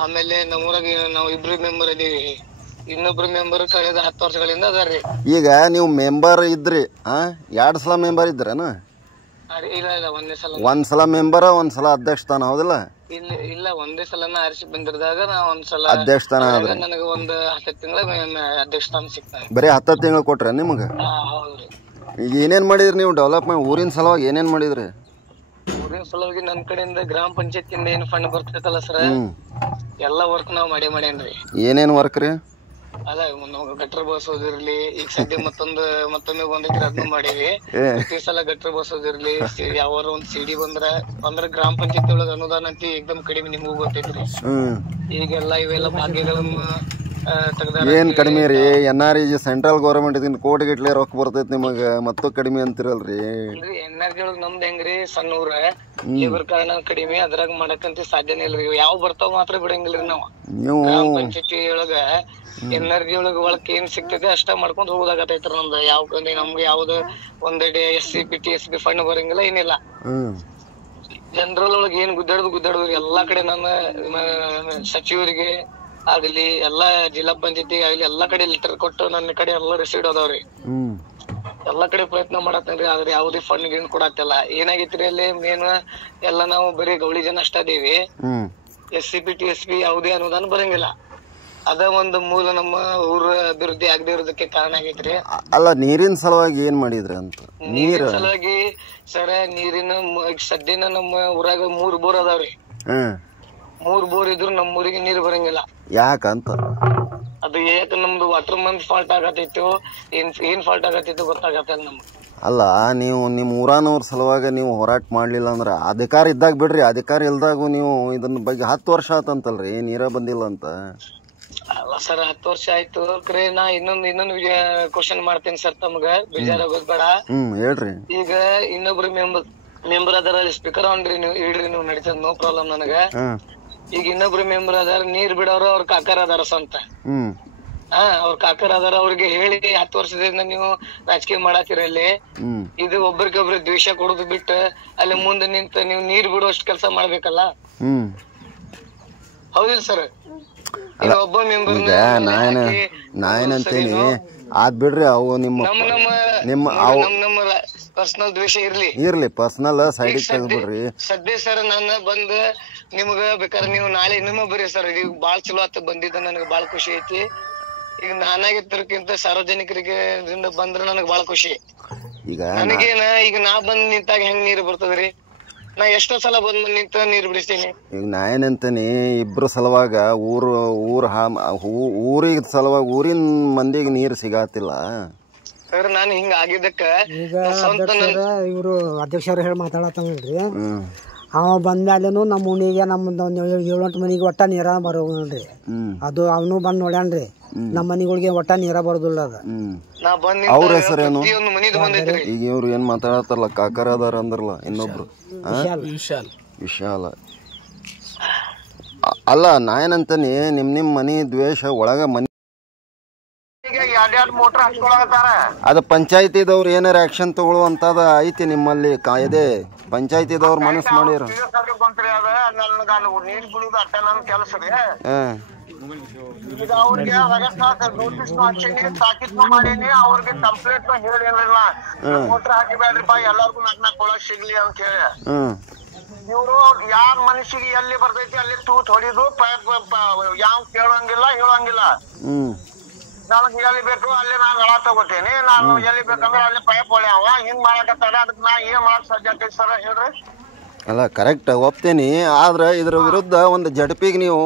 ಆಮೇಲೆ ನಮ್ಮೂರಾಗ ನಾವು ಇಬ್ರು ಮೆಂಬರ್ ಇದೀವಿ, ಇನ್ನೊಬ್ರು ಮೆಂಬರ್ ಕಳೆದ 10 ವರ್ಷಗಳಿಂದ ಅದಾರ್ರಿ. ಈಗ ನೀವು ಮೆಂಬರ್ ಇದ್ರಿ, 2 ಸಲ ಮೆಂಬರ್ ಇದ್ರೇನ? ಇಲ್ಲ ಒಂದ್ ಸಲ ಮೆಂಬರ್, ಒಂದ್ ಸಲ ಅಧ್ಯಕ್ಷ ಸ್ಥಾನ, ಹೌದಿಲ್ಲ? ಇಲ್ಲ ಒಂದೇ ಸಲನ ಆರಿಸಿ ಬಂದಿರದಾಗ ನಾ ಒಂದ್ಸಲ ಅಧ್ಯಕ್ಷ ಸ್ಥಾನ ಆದ್ರೆ ನನಗ ಒಂದ್ 10 ತಿಂಗಳ ಅಧ್ಯಕ್ಷ ಸ್ಥಾನ ಸಿಗ್ತಾನೆ. ಬರೀ 10 ತಿಂಗಳು ಕೊಟ್ರ ನಿಮಗ? ಈಗ ಏನೇನ್ ಮಾಡಿದ್ರಿ ನೀವು ಡೆವಲಪ್ಮೆಂಟ್ ಊರಿನ ಸಲುವಾಗಿ? ಏನೇನ್ ಮಾಡಿದ್ರಿ ಊರಿನ ಸಲುವಾಗಿ? ನನ್ ಕಡೆಯಿಂದ ಗ್ರಾಮ ಪಂಚಾಯತ್ ಇಂದ ಏನ್ ಫಂಡ್ ಬರ್ತೈತಲ್ಲ ಸರ್, ಎಲ್ಲಾ ವರ್ಕ್ ನಾವ್ ಮಾಡೇನ್ರಿ. ಏನೇನ್ ವರ್ಕ್ ರೀ? ಅದ ಗಟ್ರ ಬಸೋದಿರ್ಲಿ, ಈಗ ಸದ್ಯ ಮತ್ತೊಮ್ಮೆ ಬಂದೈತಿ, ಅದನ್ನು ಮಾಡೀವಿ. ಪ್ರತಿ ಸಲ ಗಟ್ರ ಬಸೋದಿರ್ಲಿ, ಯಾವ ಒಂದ್ ಸಿಡಿ ಬಂದ್ರ ಗ್ರಾಮ ಪಂಚಾಯತ್ ಒಳಗ ಅನುದಾನ ಅಂತ ಏಕ್ದಮ್ ಕಡಿಮೆ, ನಿಮಗೂ ಗೊತ್ತೈತ್ರಿ. ಈಗೆಲ್ಲ ಇವೆಲ್ಲ ಭಾಗ್ಯಗಳನ್ನ ಏನ್ ಕಡಿಮೆ ರೀ? NREG ಸೆಂಟ್ರಲ್ ಗೌರ್ಮೆಂಟ್ ಇದನ್ನ ಕೋಟಿಗಟ್ಲೆ ರೊಕ್ಕ ಬರ್ತೈತಿ, ನಿಮಗ ಮತ್ತೂ ಕಡಿಮೆ ಅಂತಿರಲ್ರಿ? NREG ಒಳಗ್ ನಮ್ದ್ ಹೆಂಗ್ರಿ, ಸಣ್ಣ ಊರ, ಲೇಬರ್ ಕಾರಣ ಕಡಿಮೆ, ಅದ್ರಾಗ ಮಾಡಕಂತ ಸಾಧ್ಯನೇ ಇಲ್ರಿ. ಯಾವ ಬರ್ತಾವ ಮಾತ್ರ ಬಿಡಂಗಿಲ್ರಿ ನಾವು. ಗ್ರಾಮ ಪಂಚಾಯತಿ ಒಳಗ NREG ಒಳಗ್ ಏನ್ ಸಿಗ್ತೈತೆ ಅಷ್ಟ ಮಾಡ್ಕೊಂಡ್ ಹೋಗೋದಾಗತೈತ್ರಿ ನಮ್ದು. ನಮ್ಗೆ ಯಾವ್ದು ಒಂದೆಡೆ SCPTSB ಫಂಡ್ ಬರಂಗಿಲ್ಲ, ಏನಿಲ್ಲ. ಜನರಲ್ ಒಳಗ ಏನ್ ಗುದ್ದಾಡುದು ಎಲ್ಲಾ ಕಡೆ ನನ್ನ ಸಚಿವರಿಗೆ ಆಗ್ಲಿ, ಎಲ್ಲಾ ಜಿಲ್ಲಾ ಪಂಚಾಯತಿ ಆಗ್ಲಿ, ಎಲ್ಲಾ ಕಡೆ ಲೆಟರ್ ಕೊಟ್ಟು ನನ್ನ ಕಡೆ ಎಲ್ಲಾ ರಿಸೀಡ್ ಅದಾವ್ರಿ. ಎಲ್ಲಾ ಕಡೆ ಪ್ರಯತ್ನ ಮಾಡತ್ತೇನ್ರಿ, ಆದ್ರೆ ಯಾವ್ದೇ ಫಂಡ್ ಗಿಂಡ್ ಕೊಡತ್ತಿಲ್ಲ. ಏನಾಗೈತ್ರಿ ಅಲ್ಲಿ ಮೇನ್ ಎಲ್ಲಾ ನಾವು ಬರೀ ಗೌಳಿ ಜನ ಅಷ್ಟ ಅದೀವಿ. SCPTSB ಯಾವ್ದೇ ಅನುದಾನ ಬರಂಗಿಲ್ಲ. ಅದ ಒಂದು ಮೂಲ ನಮ್ಮ ಊರ ಅಭಿವೃದ್ಧಿ ಆಗದೆ ಇರೋದಕ್ಕೆ ಕಾರಣ ಆಗೈತ್ರಿ. ಅಲ್ಲ, ನೀರಿನ ಸಲುವಾಗಿ ಏನ್ ಮಾಡಿದ್ರಿ ಅಂತ? ನೀರಿನ ಸಲುವಾಗಿ ಸರ, ನೀರಿನ ಸದ್ಯನ ನಮ್ಮ ಊರಾಗ 3 ಬೋರ್ ಅದಾವ್ರಿ. 3 ಬೋರ್ ಇದ್ರು ನಮ್ಮ ಊರಿಗೆ ನೀರ್ ಬರಂಗಿಲ್ಲ. ಯಾಕಂತ? ಅದು ಯಾಕ ನಮ್ದು ವಾಟರ್ ಮಂದ್ ಫಾಲ್ಟ್ ಆಗತೈತೋ ಏನ್ ಫಾಲ್ಟ್ ಆಗತೈತೋ ಗೊತ್ತಾಗತ್ತಲ್ಲ ನಮ್ಗೆ. ಅಲ್ಲ, ನೀವು ನಿಮ್ಮ ಊರಾನವ್ರ ಸಲುವಾಗಿ ನೀವು ಹೋರಾಟ ಮಾಡ್ಲಿಲ್ಲ ಅಂದ್ರ, ಅಧಿಕಾರ ಇದ್ದಾಗ ಬಿಡ್ರಿ, ಅಧಿಕಾರ ಇಲ್ದಾಗೂ ನೀವು ಇದನ್ನ ಬಗ್ಗೆ 10 ವರ್ಷ ಆತಂತಲ್ರಿ, ನೀರ ಬಂದಿಲ್ಲ ಅಂತ. ಅಲ್ಲ ಸರ್, 10 ವರ್ಷ ಆಯ್ತು. ಕರೆ ನಾ ಇನ್ನೊಂದು ಕ್ವಶನ್ ಮಾಡ್ತೇನೆ ಸರ್, ತಮ್ಗ ಬೇಜಾರಾಗೋದ್ ಬೇಡ. ಹೇಳ್ರಿ. ಈಗ ಇನ್ನೊಬ್ರು ಮೆಂಬರ್ ಅದಾರ, ಸ್ಪೀಕರ್ ಆನ್ರಿ, ನೀವು ಇಡ್ರಿ, ನೀವು ನಡೀತದ, ನೋ ಪ್ರಾಬ್ಲಮ್ ನನಗ. ಈಗ ಇನ್ನೊಬ್ರು ಮೆಂಬರ್ ಅದಾರ, ನೀರ್ ಬಿಡೋರು, ಅವ್ರ ಕಾಕರ್ ಅದಾರ ಸ್ವಂತ. ಅವ್ರ ಕಾಕರ್ ಅದಾರ, ಅವ್ರಿಗೆ ಹೇಳಿ 10 ವರ್ಷದಿಂದ ನೀವು ರಾಜಕೀಯ ಮಾಡಾತಿರಲ್ಲಿ, ಇದು ಒಬ್ರಿಗೊಬ್ರು ದ್ವೇಷ ಕೊಡೋದು ಬಿಟ್ಟು ಅಲ್ಲಿ ಮುಂದೆ ನಿಂತ ನೀವು ನೀರ್ ಬಿಡುವಷ್ಟು ಕೆಲಸ ಮಾಡ್ಬೇಕಲ್ಲ. ಹೌದಿಲ್ಲ ಸರ್? ಒಬ್ಬ ಮೆಂಬರ್ ನಾನೇನಂತೀನಿ, ಆದ್ ಬಿಡ್ರಿ, ಅವು ನಿಮ್ಮ ಪರ್ಸನಲ್ ದ್ವೇಷ ಇರ್ಲಿ ಪರ್ಸನಲ್ ಸೈಡ್ ತೆಗೆದ್ಬಿಡ್ರಿ. ಸದ್ಯ ಸರ್ ನಾನು ಬಂದ್ ನಿಮ್ಗ ಬೇಕಾದ್ರೆ ನೀವು ನಾಳೆ ನಿಮ್ಮ ಬರ್ರಿ ಸರ್. ಈಗ ಬಾಳ್ ಚಲೋ ಆತ ಬಂದಿದ್ದ, ನನಗೆ ಬಾಳ್ ಖುಷಿ ಐತಿ. ಈಗ ನಾನಾಗಿದ್ದಕ್ಕಿಂತ ಸಾರ್ವಜನಿಕರಿಗೆ ಬಂದ್ರ ನನಗ್ ಬಾಳ ಖುಷಿ. ಈಗ ನನಗೇನ ಈಗ ನಾ ಬಂದ್ ನಿಂತಾಗ ಹೆಂಗ್ ನೀರ್ ಬರ್ತದ್ರಿ? ನಾ ಎಷ್ಟೋ ಸಲ ಬಂದ್ ನಿಂತ ನೀರ್ ಬಿಡಿಸ್ತೀನಿ. ಈಗ ನಾ ಏನಂತೀನಿ, ಇಬ್ರು ಸಲುವಾಗ ಊರಿಗ ಸಲುವಾಗಿ ಊರಿನ ಮಂದಿಗೆ ನೀರು ಸಿಗಾತಿಲ್ಲ ಸರ್. ನಾನು ಹಿಂಗ ಆಗಿದ್ದಕ್ಕ ಈಗ ಇವರು ಅಧ್ಯಕ್ಷರು ಹೇಳಿ ಮಾತಾಡತ್ತಲ್ರಿ, ಅವ ಬಂದ್ಮೇಲೆನು ನಮ್ಮ ಉಣಿಗೆ ನಮ್ದು 7-8 ಮನಿಗೆ ಒಟ್ಟ ನೀರ ಬರೋನ್ರಿ. ಅದು ಅವನು ಬಂದ್ ನೋಡ್ಯಾನ್ರಿ, ನಮ್ಮ ಮನಿಗಳಿಗೆ ಒಟ್ಟ ನೀರ ಬರೋದಿಲ್ಲ ಅದ. ಅವ್ರ ಹೆಸರೇನು? ಈಗ ಇವ್ರು ಏನ್ ಮಾತಾಡತ್ತಾರಲ್ಲ, ಕಾಕರ ಅದಾರ ಅಂದ್ರಲ್ಲ ಇನ್ನೊಬ್ರು, ವಿಶಾಲ. ಅಲ್ಲ ನಾ ಏನಂತಾನೆ, ನಿಮ್ ಮನಿ ದ್ವೇಷ ಒಳಗ ಮನಿ ಮೋಟರ್ ಹಚ್ಕೊಳತಾರ. ಅದ ಪಂಚಾಯತಿದವ್ರು ಏನಾರ ಆಕ್ಷನ್ ತಗೊಳ್ಳುವಂತದ ಐತಿ ನಿಮ್ಮಲ್ಲಿ ಕಾಯ್ದೆ? ಪಂಚಾಯತಿದವ್ರು ಮನಸ್ಸು ಮಾಡಿರ ನೀರ್ ಬಿಡುದು ಅಟ್ಟ ನನ್ ಕೆಲಸ ರೀ. ಈಗ ಅವ್ರಿಗೆ ನೋಟಿಸ್ ತಾಕೀತ್ ಮಾಡೀನಿ, ಅವ್ರಿಗೆ ಕಂಪ್ಲೇಂಟ್ ಹೇಳಿಲ್ಲ ಮೋಟರ್ ಹಾಕಿಬೇಡ್ರಿಪ್ಪ, ಎಲ್ಲಾರ್ಗು 4 ಕೊಳಕ್ ಸಿಗ್ಲಿ ಅಂತ ಹೇಳಿ. ಇವ್ರು ಯಾರ ಮನುಷ್ಯಗೆ ಎಲ್ಲಿ ಬರ್ತೈತಿ ಅಲ್ಲಿ ತೂತ್ ಹೊಡಿದು ಪೈಪ್ ಯಾವ ಕೇಳಂಗಿಲ್ಲ ಹೇಳಂಗಿಲ್ಲ. ನನಗ್ ಎಲ್ಲಿ ಬೇಕು ಅಲ್ಲಿ ನಾನು ನಳ ತಗೋತೀನಿ, ನಾನು ಎಲ್ಲಿ ಬೇಕಂದ್ರೆ ಅಲ್ಲಿ ಪೈಪ್ ಹೊಳ್ಯಾವ. ಹಿಂಗ್ ಮಾಡಕತ್ತಾರ, ಅದಕ್ಕೆ ನಾ ಏನ್ ಮಾಡಕ್ ಸಾಧ್ಯ ಆಗ್ತೈತಿ ಸರ್ ಹೇಳ್ರಿ? ಅಲ್ಲ ಕರೆಕ್ಟ್ ಒಪ್ತೇನಿ, ಆದ್ರೆ ಇದ್ರ ವಿರುದ್ಧ ಒಂದು ಜಡ್ಪಿಗೆ ನೀವು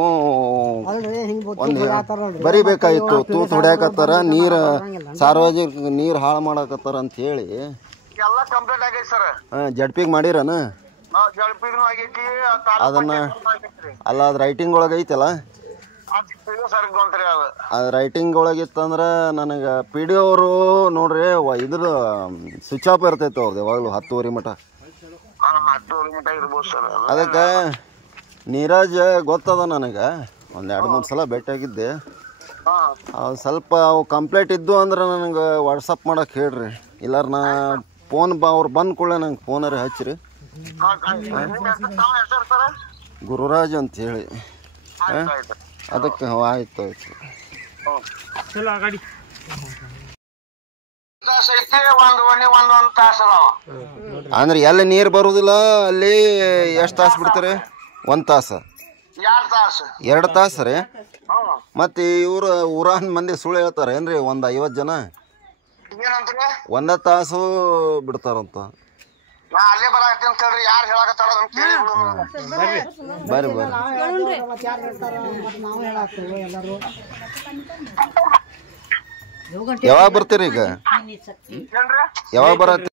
ಬರಿಬೇಕಾಗಿತ್ತು. ತೂತ್ ಹೊಡ್ಯಾಕತ್ತಾರ, ನೀರ್ ಸಾರ್ವಜನಿಕ ನೀರ್ ಹಾಳು ಮಾಡಕತ್ತಾರ ಅಂತ ಹೇಳಿ ಎಲ್ಲ ಕಂಪ್ಲೇಂಟ್ ಆಗೈತಿ ಸರ್. ಜಡ್ಪಿಗೆ ಮಾಡಿರನ? ಜಡ್ಪಿಗೂ ಆಗೈತಿ. ಅದನ್ನ ಅಲ್ಲ ಅದ್ ರೈಟಿಂಗ್ ಒಳಗ ಐತಲ್ಲ, ಅದು ರೈಟಿಂಗ್ ಒಳಗಿತ್ತಂದ್ರೆ ನನಗೆ PDO ಅವರು ನೋಡ್ರಿ ಇದ್ರ ಸ್ವಿಚ್ ಆಫ್ ಇರ್ತೈತೆ ಅವ್ರದ್ದು ಯಾವಾಗಲೂ 10:30 ಮಟ. ಅದಕ್ಕೆ ನೀರಾಜ್ ಗೊತ್ತದ ನನಗೆ, 1-2-3 ಸಲ ಭೇಟಿಯಾಗಿದ್ದೆ. ಸ್ವಲ್ಪ ಅವು ಕಂಪ್ಲೇಂಟ್ ಇದ್ದು ಅಂದ್ರೆ ನನಗೆ ವಾಟ್ಸಪ್ ಮಾಡಕ್ಕೆ ಹೇಳ್ರಿ, ಇಲ್ಲಾರ ನಾ ಫೋನ್ ಅವ್ರು ಬಂದ ಕೂಡಲೇ ನಂಗೆ ಫೋನರೇ ಹಚ್ಚಿರಿ. ಗುರುರಾಜ್ ಅಂತ ಹೇಳಿ. ಅದಕ್ಕೆ ಆಯ್ತು. ಅಂದ್ರೆ ಎಲ್ಲಿ ನೀರು ಬರುದಿಲ್ಲ ಅಲ್ಲಿ ಎಷ್ಟು ತಾಸು ಬಿಡ್ತಾರೆ? 1 ತಾಸು 2 ತಾಸು ರೀ? ಮತ್ತೆ ಇವ್ರು ಊರಾನ್ ಮಂದಿ ಸುಳ್ಳು ಹೇಳ್ತಾರೆ ಏನ್ರಿ? 50 ಜನ 1 ತಾಸು ಬಿಡ್ತಾರಂತ. ಬರ್ರಿ ಯಾವಾಗ ಬರ್ತೀರಿ? ಈಗ ಯಾವಾಗ ಬರತ್ತಿ?